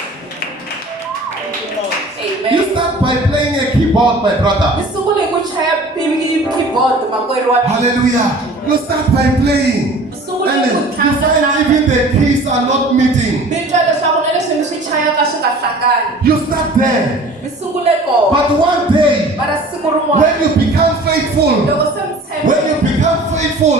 Amen. You start by playing a keyboard, my brother. Hi sungule hi ku chaya keyboard makwerhu wa mina. Hallelujah. You start by playing. And you find even the keys are not meeting. Mi twa leswaku na leswi mi swi chayaka swi nga hlangani. You start there. Mi sungule kona. But one day, Mara siku rin'wana when you become faithful, loko se mi when you tshembe, become faithful,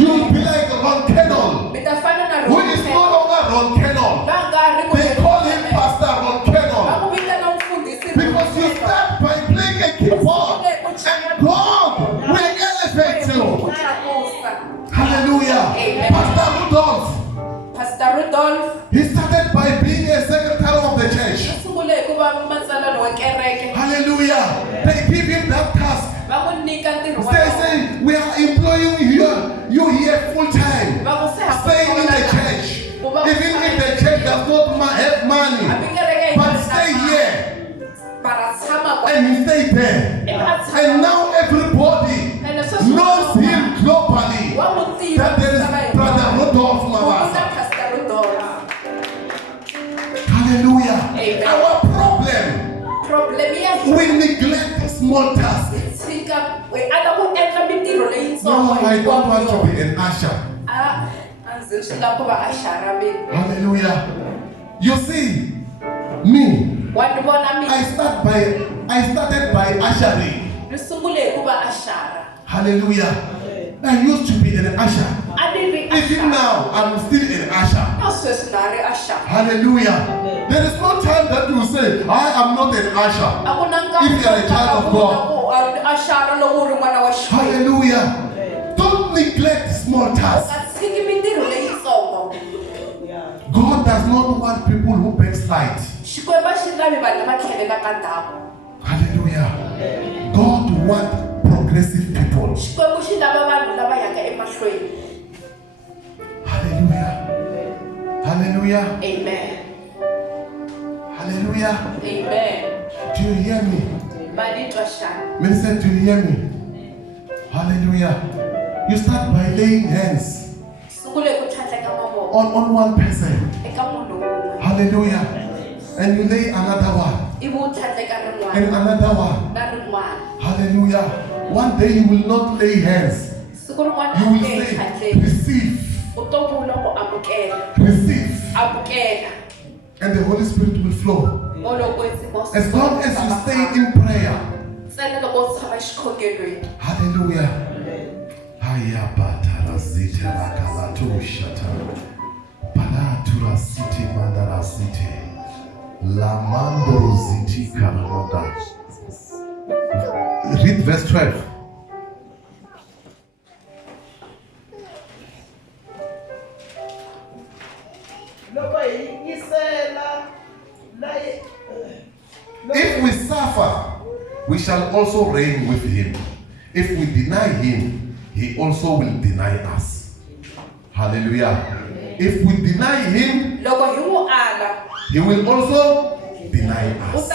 you will be like Ron Cannon, mi ta fana na who is no longer Ron Cannon. Va nga ri ku They call him Pastor Ron Va Cannon. ku vitana mfundhisi. Because you start by playing a keyboard, and God will elevate you. Tlakusa. Hallelujah. Amen. Pastor Rudolph, Pastor Rudolph he started by being a secretary of the church. u sungule hi ku va matsalelo wa kereke. Hallelujah. They give him that task. Va n'wi nyika ntirho wa They yona. say, we are employing you here he stayed there. And now everybody knows him globally. That there is Brother Rudolph Mawasa. Hallelujah. Amen. Our problem, we neglect small tasks. No, I don't want to be an usher. Hallelujah. You see, me, I started by ushering. Hallelujah. I used to be an usher. Even now, I'm still an usher. Hallelujah. There is no time that you say, I am not an usher. If you are a child of God. Hallelujah. Don't neglect small tasks. God does not want people who backslide. Hallelujah. God wants progressive people. Hallelujah. Hallelujah. Amen. Hallelujah. Amen. Do you hear me? Minister, do you hear me? Hallelujah. You start by laying hands on one person. Hallelujah. And you lay another one. And another one. Hallelujah. One day you will not lay hands. You will say, receive. Receive. And the Holy Spirit will flow. As long as you stay in prayer. Hallelujah. Hayabata zita rakalatu shata. Palatura city mandara city. Lamando ziti karamanda. Read verse 12. If we suffer, we shall also reign with him. If we deny him, he also will deny us. Hallelujah. If we deny him, he will also deny us.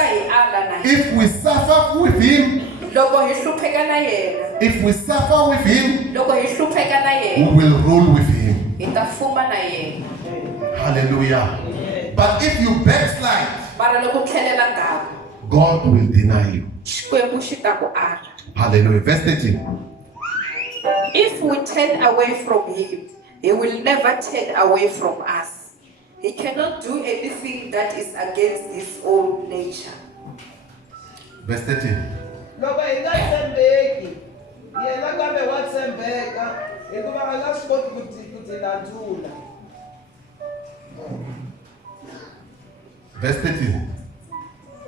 If we suffer with him, we will rule with him. Hallelujah. But if you backslide, God will deny you. Hallelujah. Verse 13. If we turn away from him, he will never turn away from us. He cannot do anything that is against his own nature. Verse 13. Verse 13.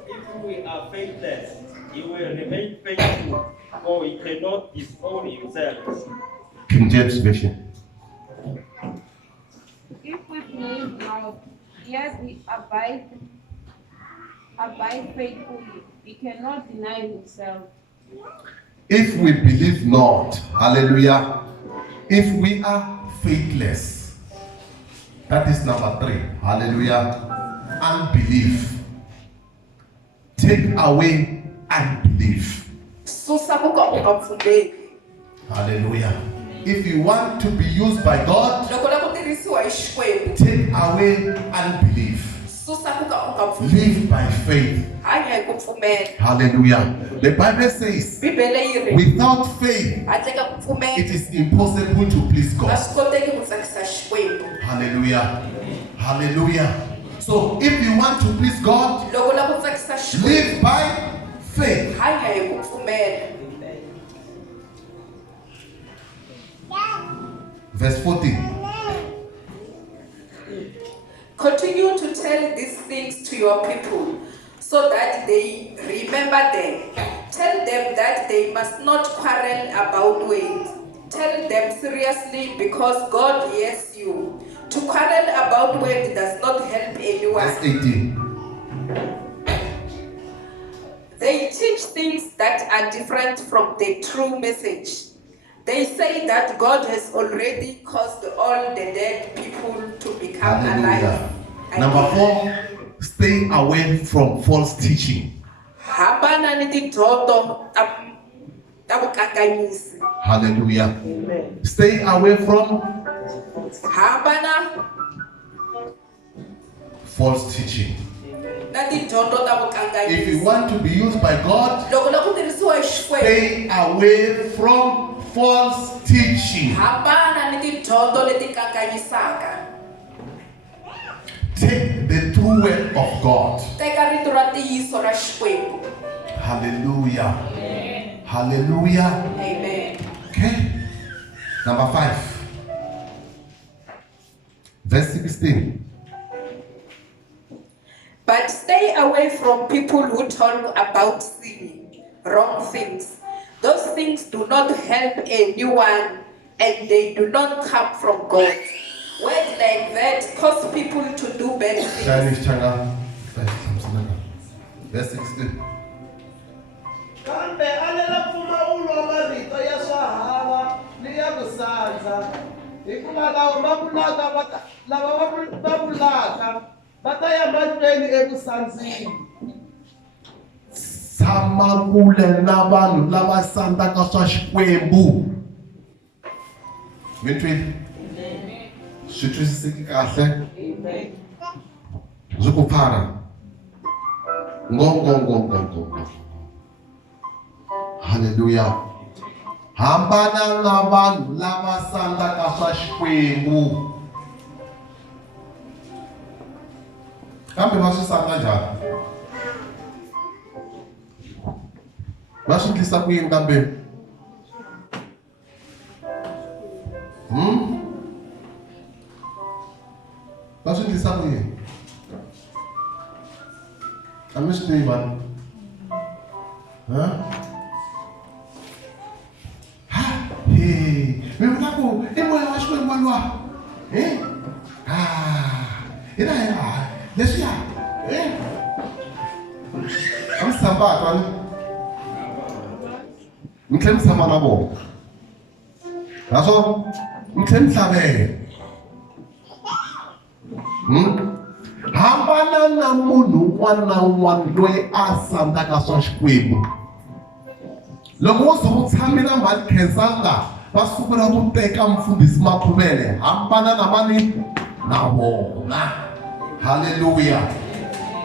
If we are faithless, he will remain faithful, for he cannot disown himself. King James Version. If we believe not, yet we abide faithfully. He cannot deny himself. If we believe not, hallelujah. If we are faithless, that is number 3, hallelujah. Unbelief. Take away unbelief. Hallelujah. If you want to be used by God, take away unbelief. Live by faith. Hallelujah. The Bible says, without faith, it is impossible to please God. Hallelujah. Hallelujah. So if you want to please God, live by faith. Verse 14. Continue to tell these things to your people, so that they remember them. Tell them that they must not quarrel about weight. Tell them seriously, because God hears you. To quarrel about weight does not help anyone. Verse 18. They teach things that are different from the true message. They say that God has already caused all the dead people to become alive. Number 4, stay away from false teaching. hambana ni tidyondzo ta vukanganyisi. Hallelujah. Amen. Stay away from Hambana false teaching. na tidyondzo ta If you vukanganyisi. want to be used by God, Loko la ku tirhisiwa hi Xikwembu, stay away from false teaching. hambana ni tidyondzo leti kanganyisaka. Take the true word of God. Teka rito ra ntiyiso ra Xikwembu. Hallelujah. Hallelujah. Amen. Okay. Number 5. Verse 16. But stay away from people who talk about sinning, wrong things. Those things do not help anyone and they do not come from God. Words like that cause people to do bad things. Chinese China. Verse 16. Kambe alela mpfumawulo wa marito ya swahava ni ya ku sandza hikuva lava va vulaka va ta ya mahlweni evusandzini. Tshama kule na vanhu lava sandzaka swa Xikwembu. Mi twile? Swi twisiseki kahle? Amen. Byi ku phara. Ngo. Hallelujah. Hambana na vanhu lava sandzaka swa Xikwembu. Kambe va swi sandza njhani? Va swi endlisa ku yini kambe? Va swi endlisa ku yini? A mi swi tivi vanhu? Mi vula ku i moya wa Xikwembu luwa. Hina leswiya. A mi tshama va twani? Mi tlhela mi tshama na vona. Naswona mi tlhela mi tlhavela. Hambana na munhu un'wana na un'wana loyi a sandzaka swa Xikwembu. Loko wo ze u tshame na mali khensanga va sungula ku teka mfundhisi Makhuvele, hambana na mani na vona. Haleluya.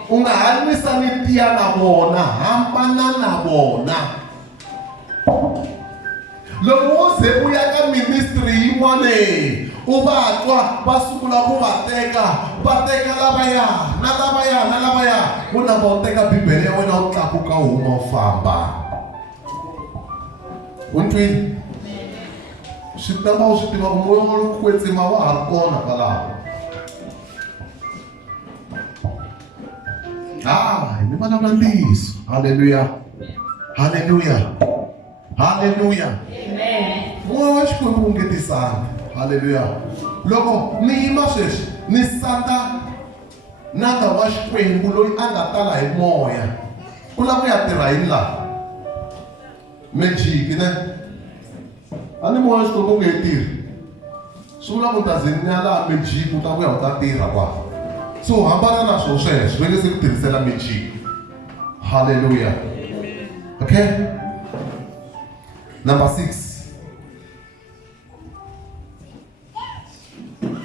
U nga hanyisani tiya na vona, hambana na vona. Loko wo ze u ya ka ministry yin'wana u va twa va sungula ku va teka lavaya na lavaya u na va u teka Bibele ya wena u tlakuka u huma u famba. U twile? Swi tama u swi tiva ku moya wa ku kwetsima wa ha ri kona kwalaho. Ni vulavula ntiyiso. Haleluya. Haleluya. Haleluya. Moya wa Xikwembu wu ngetisana. Haleluya. Loko ni yima sweswi ni sandza nandza wa Xikwembu loyi a nga tala hi moya, u lava ku ya tirha yini laha? Magic ne? A ni moya wa Xikwembu wu nge tirhi. Swi vula ku ta ze ni ya laha magic u ta vuya u ta tirha kwala. So hambana na swilo sweswo, va nge se ku tirhisela magic. Haleluya. Okay? Number 6.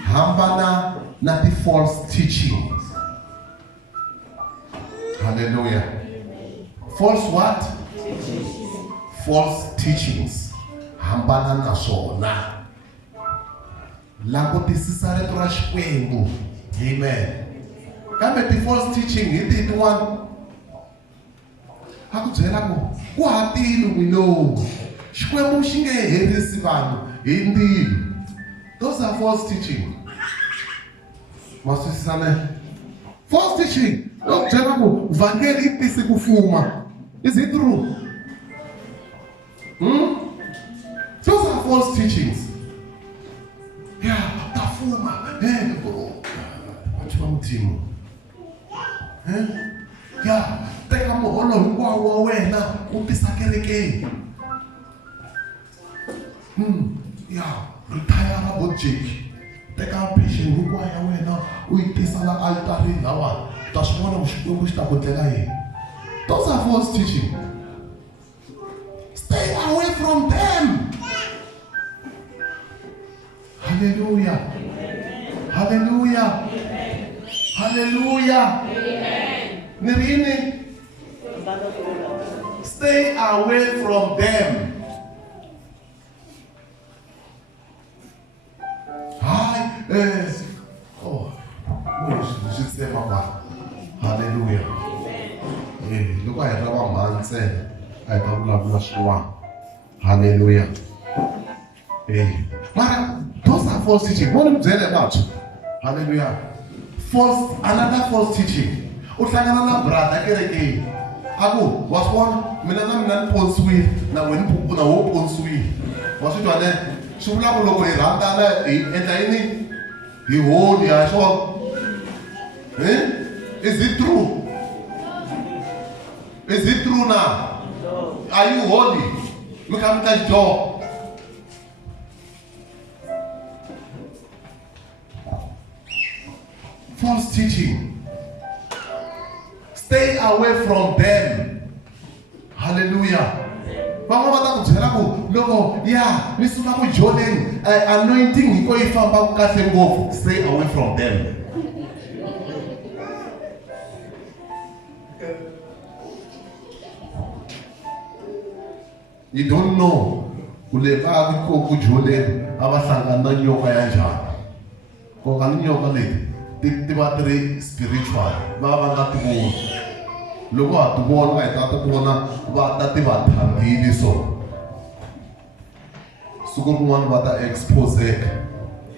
Hambana na the false teachings. Hallelujah. False what? False teachings. Hambana na swona. Langutisisa rito ra Xikwembu. Amen. Kambe the false teaching hi tin'wana. A ku byela ku hatile n'wino. Xikwembu xi nge herisi vanhu hi ndzilo. Those are false teaching. Maswisisane? False teaching. Loko byela ku vhangeli yi tisi ku fuma. Is it true? Those are false teachings. Yeah, ta fuma. Mutimo. Yeah, teka muholo hinkwawo wa wena u tisa kerekeni. Yeah, retire budget. Teka pension hinkwayo ya wena u yi tisa la altarini lawa. Ta swi vona Xikwembu xi ta ku tlela yini. Those are false teaching. Stay away from them. Hallelujah. Hallelujah. Hallelujah. Nirini. Stay away from them. Hallelujah. Look at our man said, I don't love one. Hallelujah. Those are false teaching. What am I saying about? Hallelujah. Another false teaching. Utlangana brother kereke. Aku was one. Mina ponsui na when pupu na wo ponsui. Was it one? Shula kuloko iranda na enta ini. He hold ya short. Is it true? Is it true now? Are you holy? Look at that door. False teaching. Stay away from them. Hallelujah. Anointing. Stay away from them. You don't know. Spiritual. Look at the one I thought upon that they so. So good one what I expose.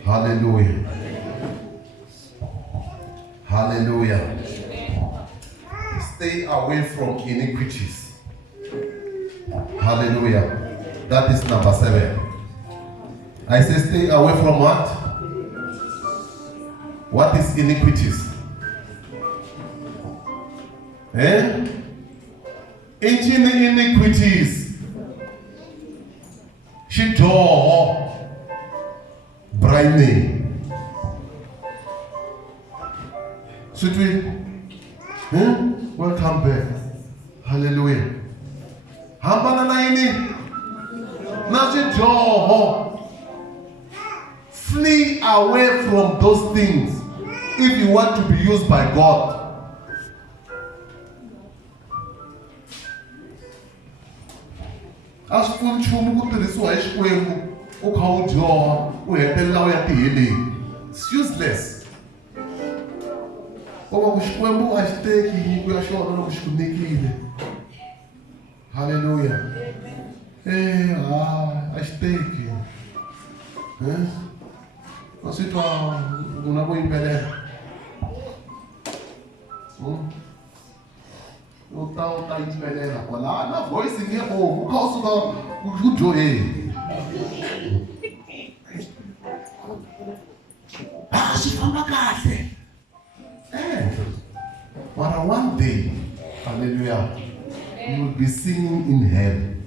Hallelujah. Hallelujah. Stay away from iniquities. Hallelujah. That is number 7. I say stay away from what? What is iniquities? Ancient iniquities. Shito. Briny. Should we? Welcome back. Hallelujah. Hambana naini. Nashito. Flee away from those things if you want to be used by God. As full chumu kutirisiwa exikwembu ukha udyoha uhetelela u ya tiheleni. It's useless. Ngoba kuxikwembu a xi teki nyiko ya xona loko xi ku nyikile. Hallelujah. A xi teki. Sitwa unapoyimbelela. Uta yimbelela kwala na voice ngekho ukawusuka ujoye. Sifamba kahle. But one day, hallelujah, you will be singing in heaven.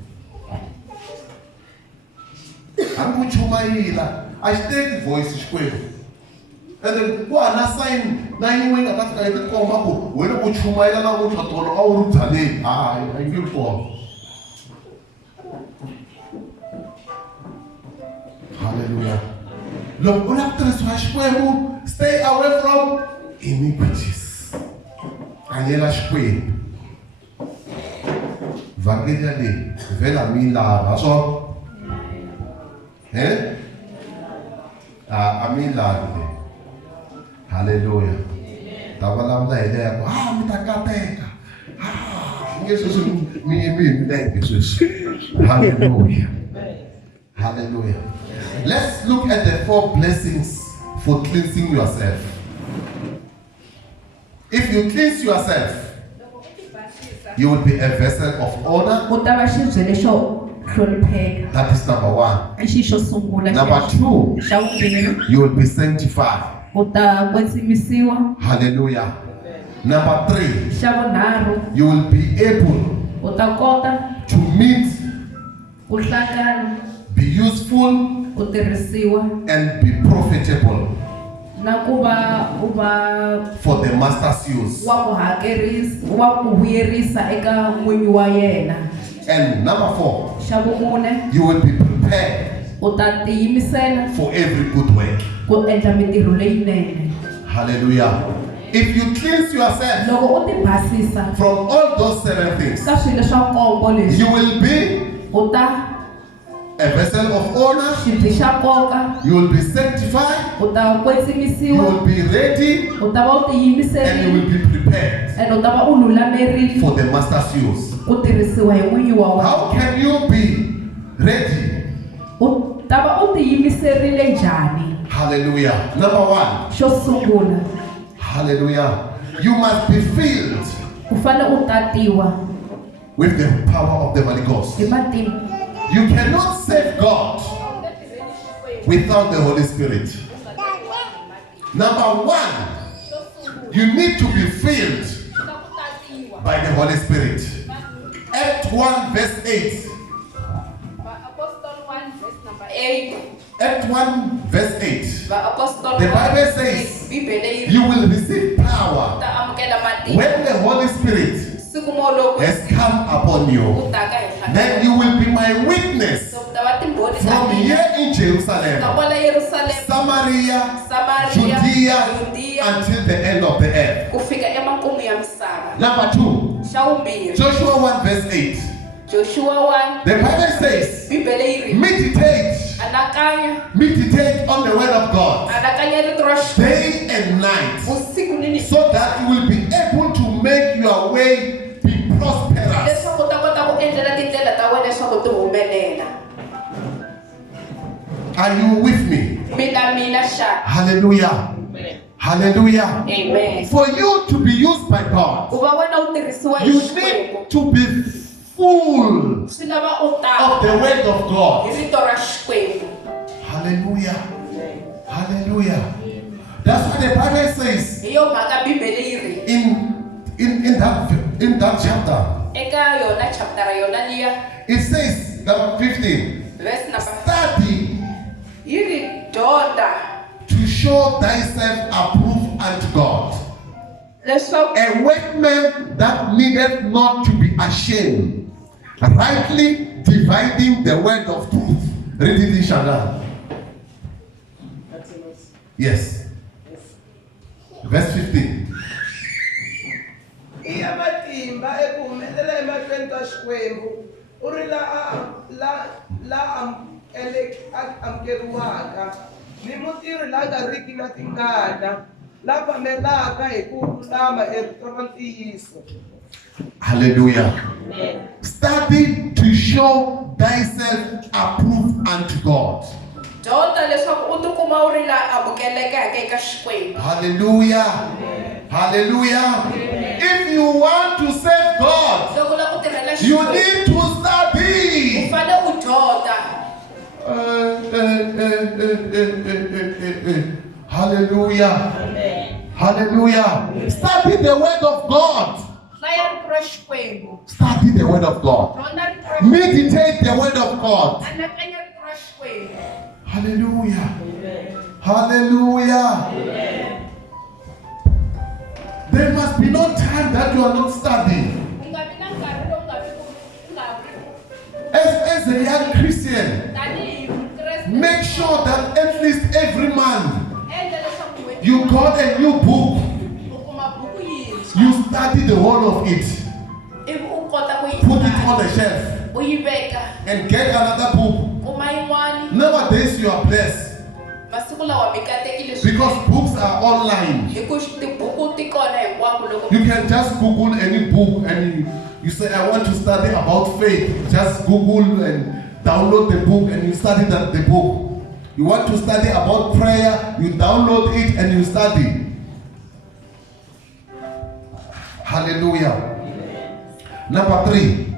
Akuchumayila. I take voice xikwembu. And then go and assign na yin'we nga ta fika yi tikomba ku wena ku chumayela na ku tlhotolo a wu ri byaleni. A nge kona. Hallelujah. Loko u lava ku tirhisiwa xikwembu, stay away from iniquities. Hanyela xikwembu. Vhangeli leyi vhela mi lava swona. Amilande. Hallelujah. Tabalamla ile yako. Mtakateka. Yesus mimi Jesus. Hallelujah. Hallelujah. Let's look at the 4 blessings for cleansing yourself. If you cleanse yourself, you will be a vessel of honor. That is number 1. Number 2, you will be sanctified. Hallelujah. Number 3, you will be able to meet, be useful, and be profitable na ku va u va for the master's use. wa ku vuyerisa eka n'winyi wa yena. And number 4, Xa vumune, you will be prepared u ta tiyimisela for every good work. ku endla mintirho leyinene. Hallelujah. If you cleanse yourself Loko u ti basisa from all those 7 things, ka swilo swa nkombo leswi, you will be u ta a vessel of honor, xibye xa nkoka, you will be sanctified, u ta you kwetsimisiwa, will be ready, u ta va u and you tiyimiserile, will be prepared and u ta va u lulamerile for the master's use. ku tirhisiwa hi n'winyi wa wena. How can you be ready? U ta va u tiyimiserile njhani? Hallelujah. Number 1, Xo sungula, hallelujah. You must be filled u fanele u tatiwa with the power of the Holy Ghost. hi matimba. You cannot save God without the Holy Spirit. Number 1, you need to be filled by the Holy Spirit. Act 1 verse 8. Apostle 1 verse number 8. Act 1 verse 8. Apostle The 1 Bible verse says 8. Bibele you will receive power ta amukela mati. when the Holy Spirit Siku mo loko has come upon you. utaka hi Then you will be my witness So ta va timbhoni ta from mina. here in Ta Jerusalem, kwala Jerusalem, Samaria, Samaria, Judea, Judea, until the end of the earth. ku fika emakumu ya misava. Number 2, Xa vumbirhi, Joshua 1 verse 8. Joshua 1. The Bible says, Bibele yi ri meditate on the word of God anakanya rito ra Xikwembu day and night, usiku ni nimixo so that you will be able to make your way be prosperous. leswaku u ta kota ku endlela tindlela ta wena leswaku ti humelela. Are you with me? Mina xa. Hallelujah. Hallelujah. Amen. For you to be used by God, Ku va wena u tirhisiwa hi you Xikwembu, need to be full swi lava u of ta the word of hi God. rito ra Xikwembu. Hallelujah. Hallelujah. That's what the Bible says Hi yo mhaka Bibele yi ri in that chapter. eka yona chapter yona liya It says, number 15, verse number study yi ri dyondza to show thyself approved unto God, leswaku a workman that needeth not to be ashamed, rightly dividing the word of truth. Read it in Shana. Yes. Verse 15. iya matimba eku humelela emahlweni ka Xikwembu u ri amukeriwaka ni mutirhi la nga riki na tingana la famelaka hi ku lulama erito ra ntiyiso. Hallelujah. Study to show thyself approved unto God. dyondza leswaku u tikuma u ri la amukelekaka eka Xikwembu. Hallelujah. Hallelujah. If you want to serve God, Loko u lava ku tirhela you Xikwembu need to u study. fanele u dyondza. Hallelujah. Hallelujah. Study the word of God. Hlaya rito ra Xikwembu. Study the word of God. Dyondza rito ra Xikwembu. Meditate the word of God. Anakanya rito ra Xikwembu. Hallelujah. Hallelujah. There must be no time that you are not studying. U nga vi na nkarhi lowu u nga ri As a young Christian, tanihi Mukreste. make sure that at least every month Endla leswaku n'hweti you got a new book. u kuma buku yintshwa. You study the whole of it. Ivi u kota ku yi Put it on the shelf u yi veka. and get another book. Kuma yin'wani. Nowadays you are blessed Masiku lawa mi katekile because books are online. hi ku tibuku ti kona hinkwako loko You can just Google any book and you say, I want to study about faith. Just Google and download the book and you study the book. You want to study about prayer, you download it and you study. Hallelujah. Number 3,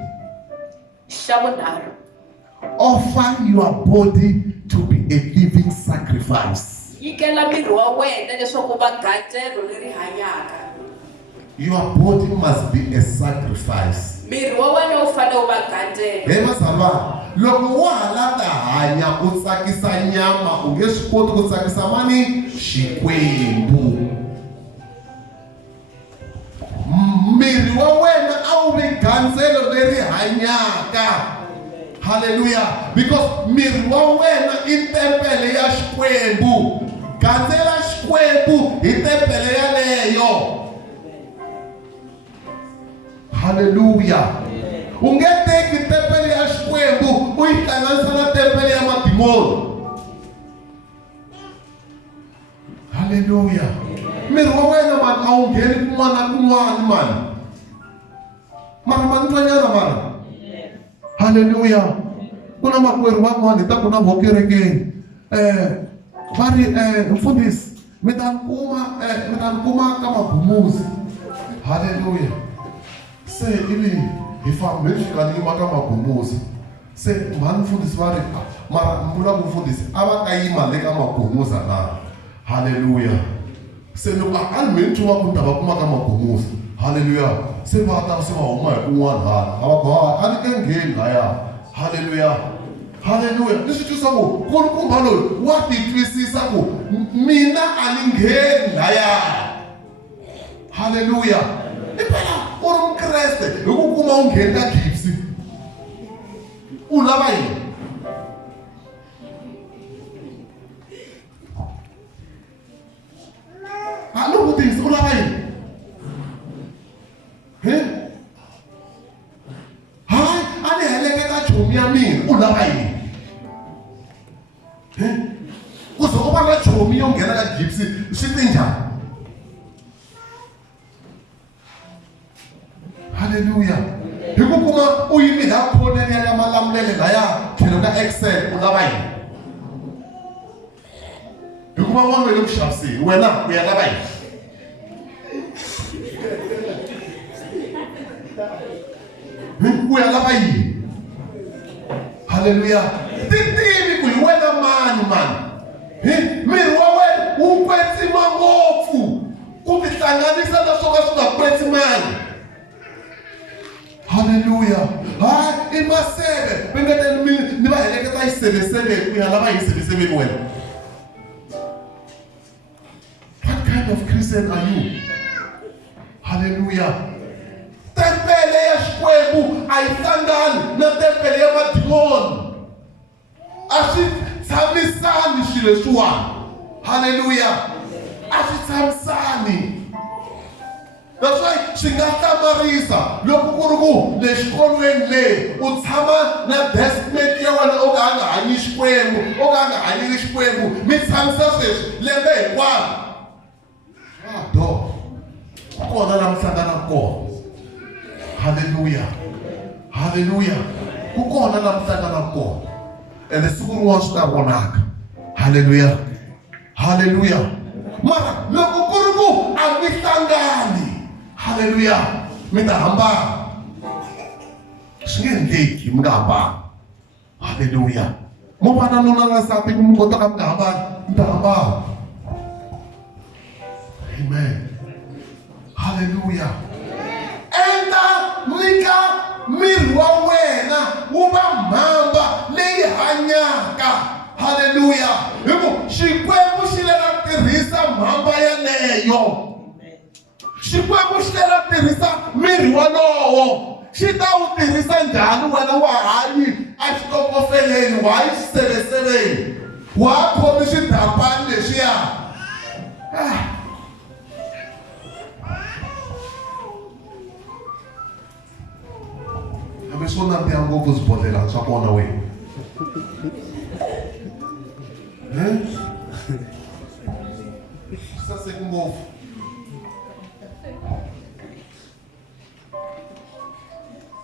xa vunharhu. offer your body to be a living sacrifice. Nyikela miri wa wena leswaku va gandlelo leri hanyaka. Your body must be a sacrifice. miri wa wena wu fanele wu va gandela. He mazalwana, loko wa ha lava ta hanya u tsakisa nyama, u nge swi koti ku tsakisa mani? Xikwembu. Miri wa wena a wu vi gandzelo leri hanyaka. Hallelujah. Because miri wa wena i tempele ya Xikwembu. Gandzela Xikwembu hi tempele yaleyo. Hallelujah. U nge teki tempele ya Xikwembu u yi hlanganisa na tempele ya madimoni. Hallelujah. Miri wa wena mani a wu ngheni kun'wana na kun'wana mani. Mara mani twanyana mara. Hallelujah. Kuna makwerhu van'wana ta ku na vo kerekeni. Va ri mfundhisi mi ta ni kuma ka magumuzi. Hallelujah. Se ivi hi famba hi fika ni yima ka magumuzi. Se mhani mfundhisi va ri mara mi vula ku mfundhisi a va ka yima le ka magumuza na. Hallelujah. Se loko a ni mi twa ku ni ta va kuma ka magumuzi. Hallelujah. Se va ta se va huma hi kun'wana hala. A va ku a ni nge ngheni laya. Hallelujah. Hallelujah. Leswi twisa ku kulukumba loyi wa titwisisa ku mina a ni ngheni laya. Hallelujah. Impela u ri Mukreste hi ku kuma u ngheni ka gipsi. U lava yini? A ni vutisi u lava yini? Hayi, a ni heleketa chomi ya mina u lava yini? Ku ze u va na chomi yo nghena ka gipsi swi ti njhani? Hallelujah. Hi ku kuma u yimi la khoneni ya malamulele laya tlhelo ka Excel u lava yini? Hi ku van'wana va le ku xaviseni wena u ya lava yini? U ya lava yini? Hallelujah. Ti tivi ku hi wena mani mani. Miri wa wena wu kwetsima ngopfu ku tihlanganisa na swo ka swi nga kwetsimani. Hallelujah. Hayi i maseve mi nga te ni va heleketa hi 7 ku ya lava hi 7 wena. What kind of Christian are you? Hallelujah. Tempele ya Xikwembu a yi hlangani na tempele ya madimoni. A swi tshamisani swilo leswiwani. Hallelujah. A swi tshamisani. That's why swi nga hlamarisa loko ku ri ku le xikolweni le u tshama na deskmate ya wena o ka a nga hanyi Xikwembu, o ka a nga hanyeli Xikwembu, mi tshamisa sweswi lembe hinkwaro. Do ku kona la mi hlanganaka kona. Hallelujah. Hallelujah. Ku kona la mi hlanganaka kona. Ende siku rin'wana swi ta vonaka. Hallelujah. Hallelujah. Mara loko ku ri ku a mi hlangani. Hallelujah. Mi ta hambana. Swi nge endleki mi nga hambani. Hallelujah. Mo va na nuna na nsati ku mi kotaka mi nga hambani, mi ta hambana. Amen. Hallelujah. Enda nyika miri wa wena wu va mhamba leyi hanyaka. Hallelujah. Hi ku Xikwembu xi lava tirhisa mhamba yaleyo. Xikwembu xi lava tirhisa miri walowo. Xi ta wu tirhisa njhani wena wa hanyi a xitokofeleni wa ha yi xiseveseveni wa ha khomi swidapani leswiya. Hambi swo nandziha ngopfu swibodhlelani swa kona wena. Saseki ngopfu.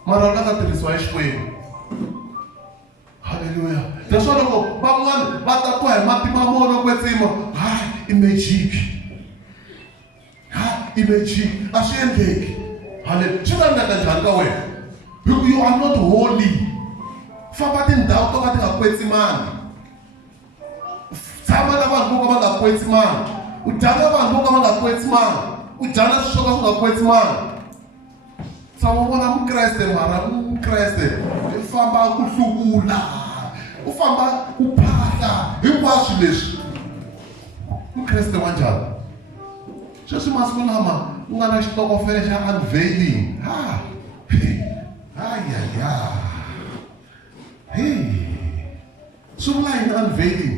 Mara nga ta tirhisiwa hi Xikwembu. Hallelujah. Leswo loko van'wana va ta twa hi matimba mono kwetsima, hayi i magic. Hayi i magic. A swi endleki. Hallelujah. Swi ta endleka njhani ka wena? You are not holy. Famba tindhawu to ka ti nga kwetsimani. Tshama na vanhu vo ka va nga kwetsimani. U dya na vanhu vo ka va nga kwetsimani. U dya na swilo swo ka swi nga kwetsimani. Samubona umKreste mara umKreste ufamba kuhlubula ufamba kuphahla hinkwaswo leswi umKreste wanjhani sweswi masiku lama u nga na xitokofele xa unveiling swi vula yini unveiling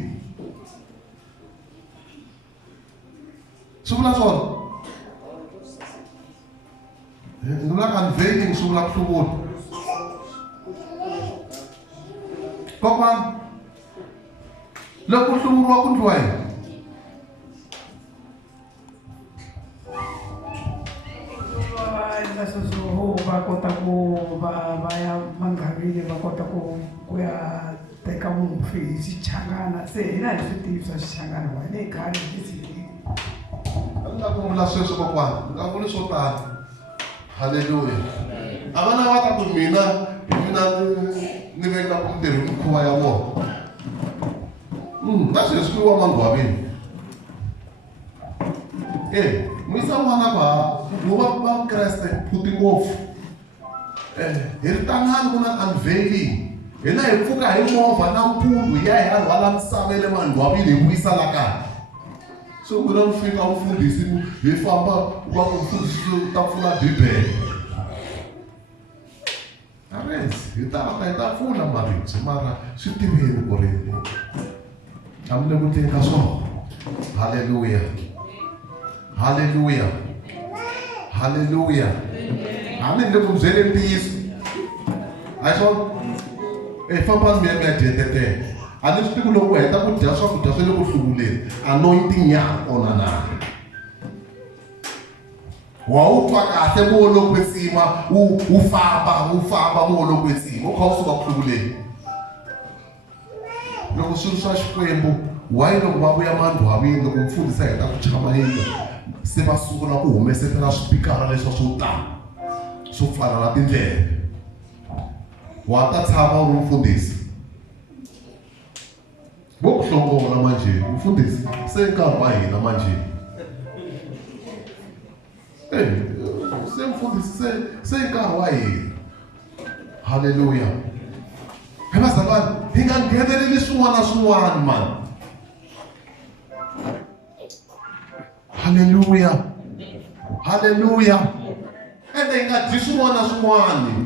swi vula swona ni vula unveiling swi vula ku hluvula kokwana loko hluvuriwa ku ndliwa yini va kota ku va ya manghavini va kota ku ya teka mufi hi xichangana se hina hi swi tivi swa xichangana wa le khale hi swi a nga ku vula sweswo kokwana nga vuli swo tala halleluya a vana va ta ku mina ni veka ku ntirhi mikhuva ya vona na sweswi ku wa manghavini misa n'wana va Kreste phuti ngopfu hi ri tanani ku na unveiling hina hi pfuka hi movha nampundzu hi ya hi ya rhwala misava ya le manghavini hi vuyisa la kaya so ku na mfika mfundhisi hi famba va ku mfundhisi ta pfula bibele aresi hi ta pfula maribye mara swi tiveni ku ri a mi le ku teni ka swona halleluya Hallelujah. Hallelujah. Amen. Le ku byele ntiyiso. A swo famba mi ya dyetete. A ni swi tivi loko u heta ku dya swakudya swa le ku hluvuleni anointing ya kona na. Wa u twa kahle mo lo kwetsima u famba mo lo kwetsima u kha u suka ku hluvuleni. Loko swi ri swa Xikwembu why loko va vuya mandhwavini loko mfundhisi a heta ku chama yindlu se va sungula ku humesetela swipikara leswi swo tala swo pfala na tindleve wa ta tshama u ri mfundhisi vo ku hlongola manje mfundhisi se nkarhi wa hina manje se mfundhisi se nkarhi wa hina halleluya hi vazalwana hi nga ngheneleli swin'wana na swin'wana mani Hallelujah. Hallelujah. Ende hi nga dyi swin'wana na swin'wana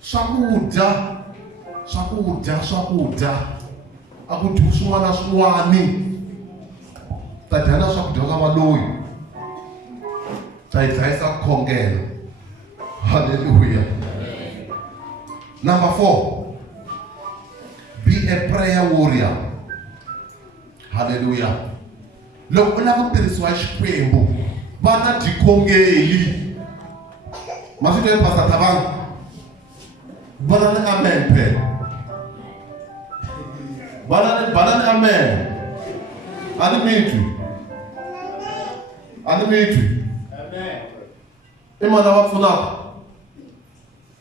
swakudya a ku dyi swin'wana na swin'wana ta dya na swakudya swa valoyi ta hi dlayisa ku khongela hallelujah. Number 4, be a prayer warrior. Hallelujah. Loko u lava ku tirhisiwa Xikwembu va na tikhongeli ma swi twa pastor Thabang vana ni amen pe vana ni amen a ni mitwi amen i mana va pfunaka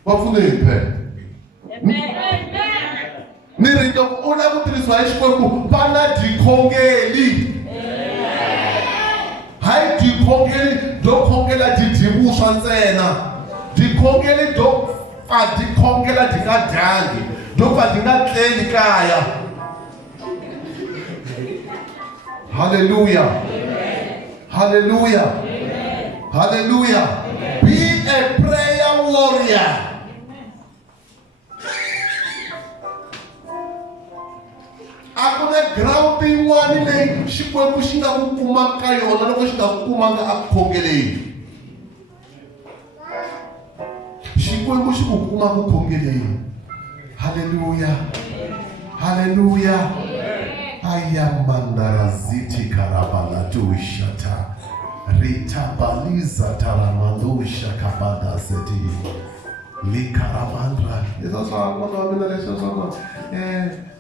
va pfuneni pe ni ri loko u lava ku tirhisiwa hi Xikwembu va na tikhongeli hayi tikhongeli do khongela didivuswa ntsena tikhongeli do fa tikhongela di nga dyangi do fa di nga tleli kaya hallelujah hallelujah hallelujah be a prayer warrior. A ku na ground yin'wana leyi Xikwembu xi nga ku kumaka ka yona loko xi nga ku kumanga a ku khongeleni. Xikwembu xi ku kuma ku khongeleni. Hallelujah. Hallelujah. Ayamandaraziti karabala tushata. Ritabaliza taramadusha kabada seti. Likarabandra. It's also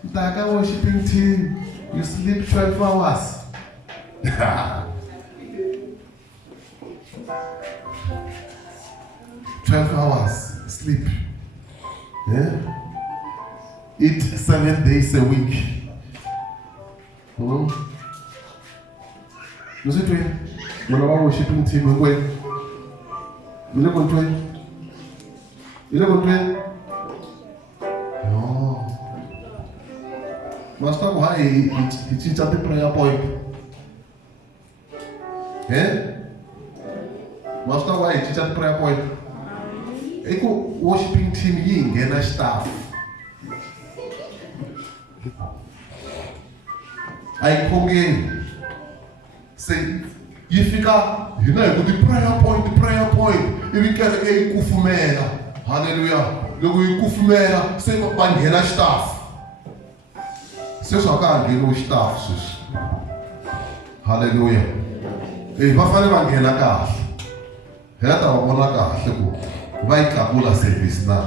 Daga worshiping team, you sleep 12 hours. 12 hours sleep. Yeah? Eat 7 days a week. You see, when our worshiping team, mi le ku tweni? Mi le ku tweni? No. Mas taku hai i cinca ti prayer point. Mas taku hai i cinca ti prayer point. Eku worshiping team yi nghena staff. Ai khongeni. Se yi fika hina hi ku ti prayer point. Ivi kereke yi kufumela. Hallelujah. Loko yi kufumela se va nghena staff. Sweswi a ka ha ngheniwi staff sweswi. Hallelujah. Va fanele va nghena kahle. Hi ta va vona kahle ku va yi tlakula service na.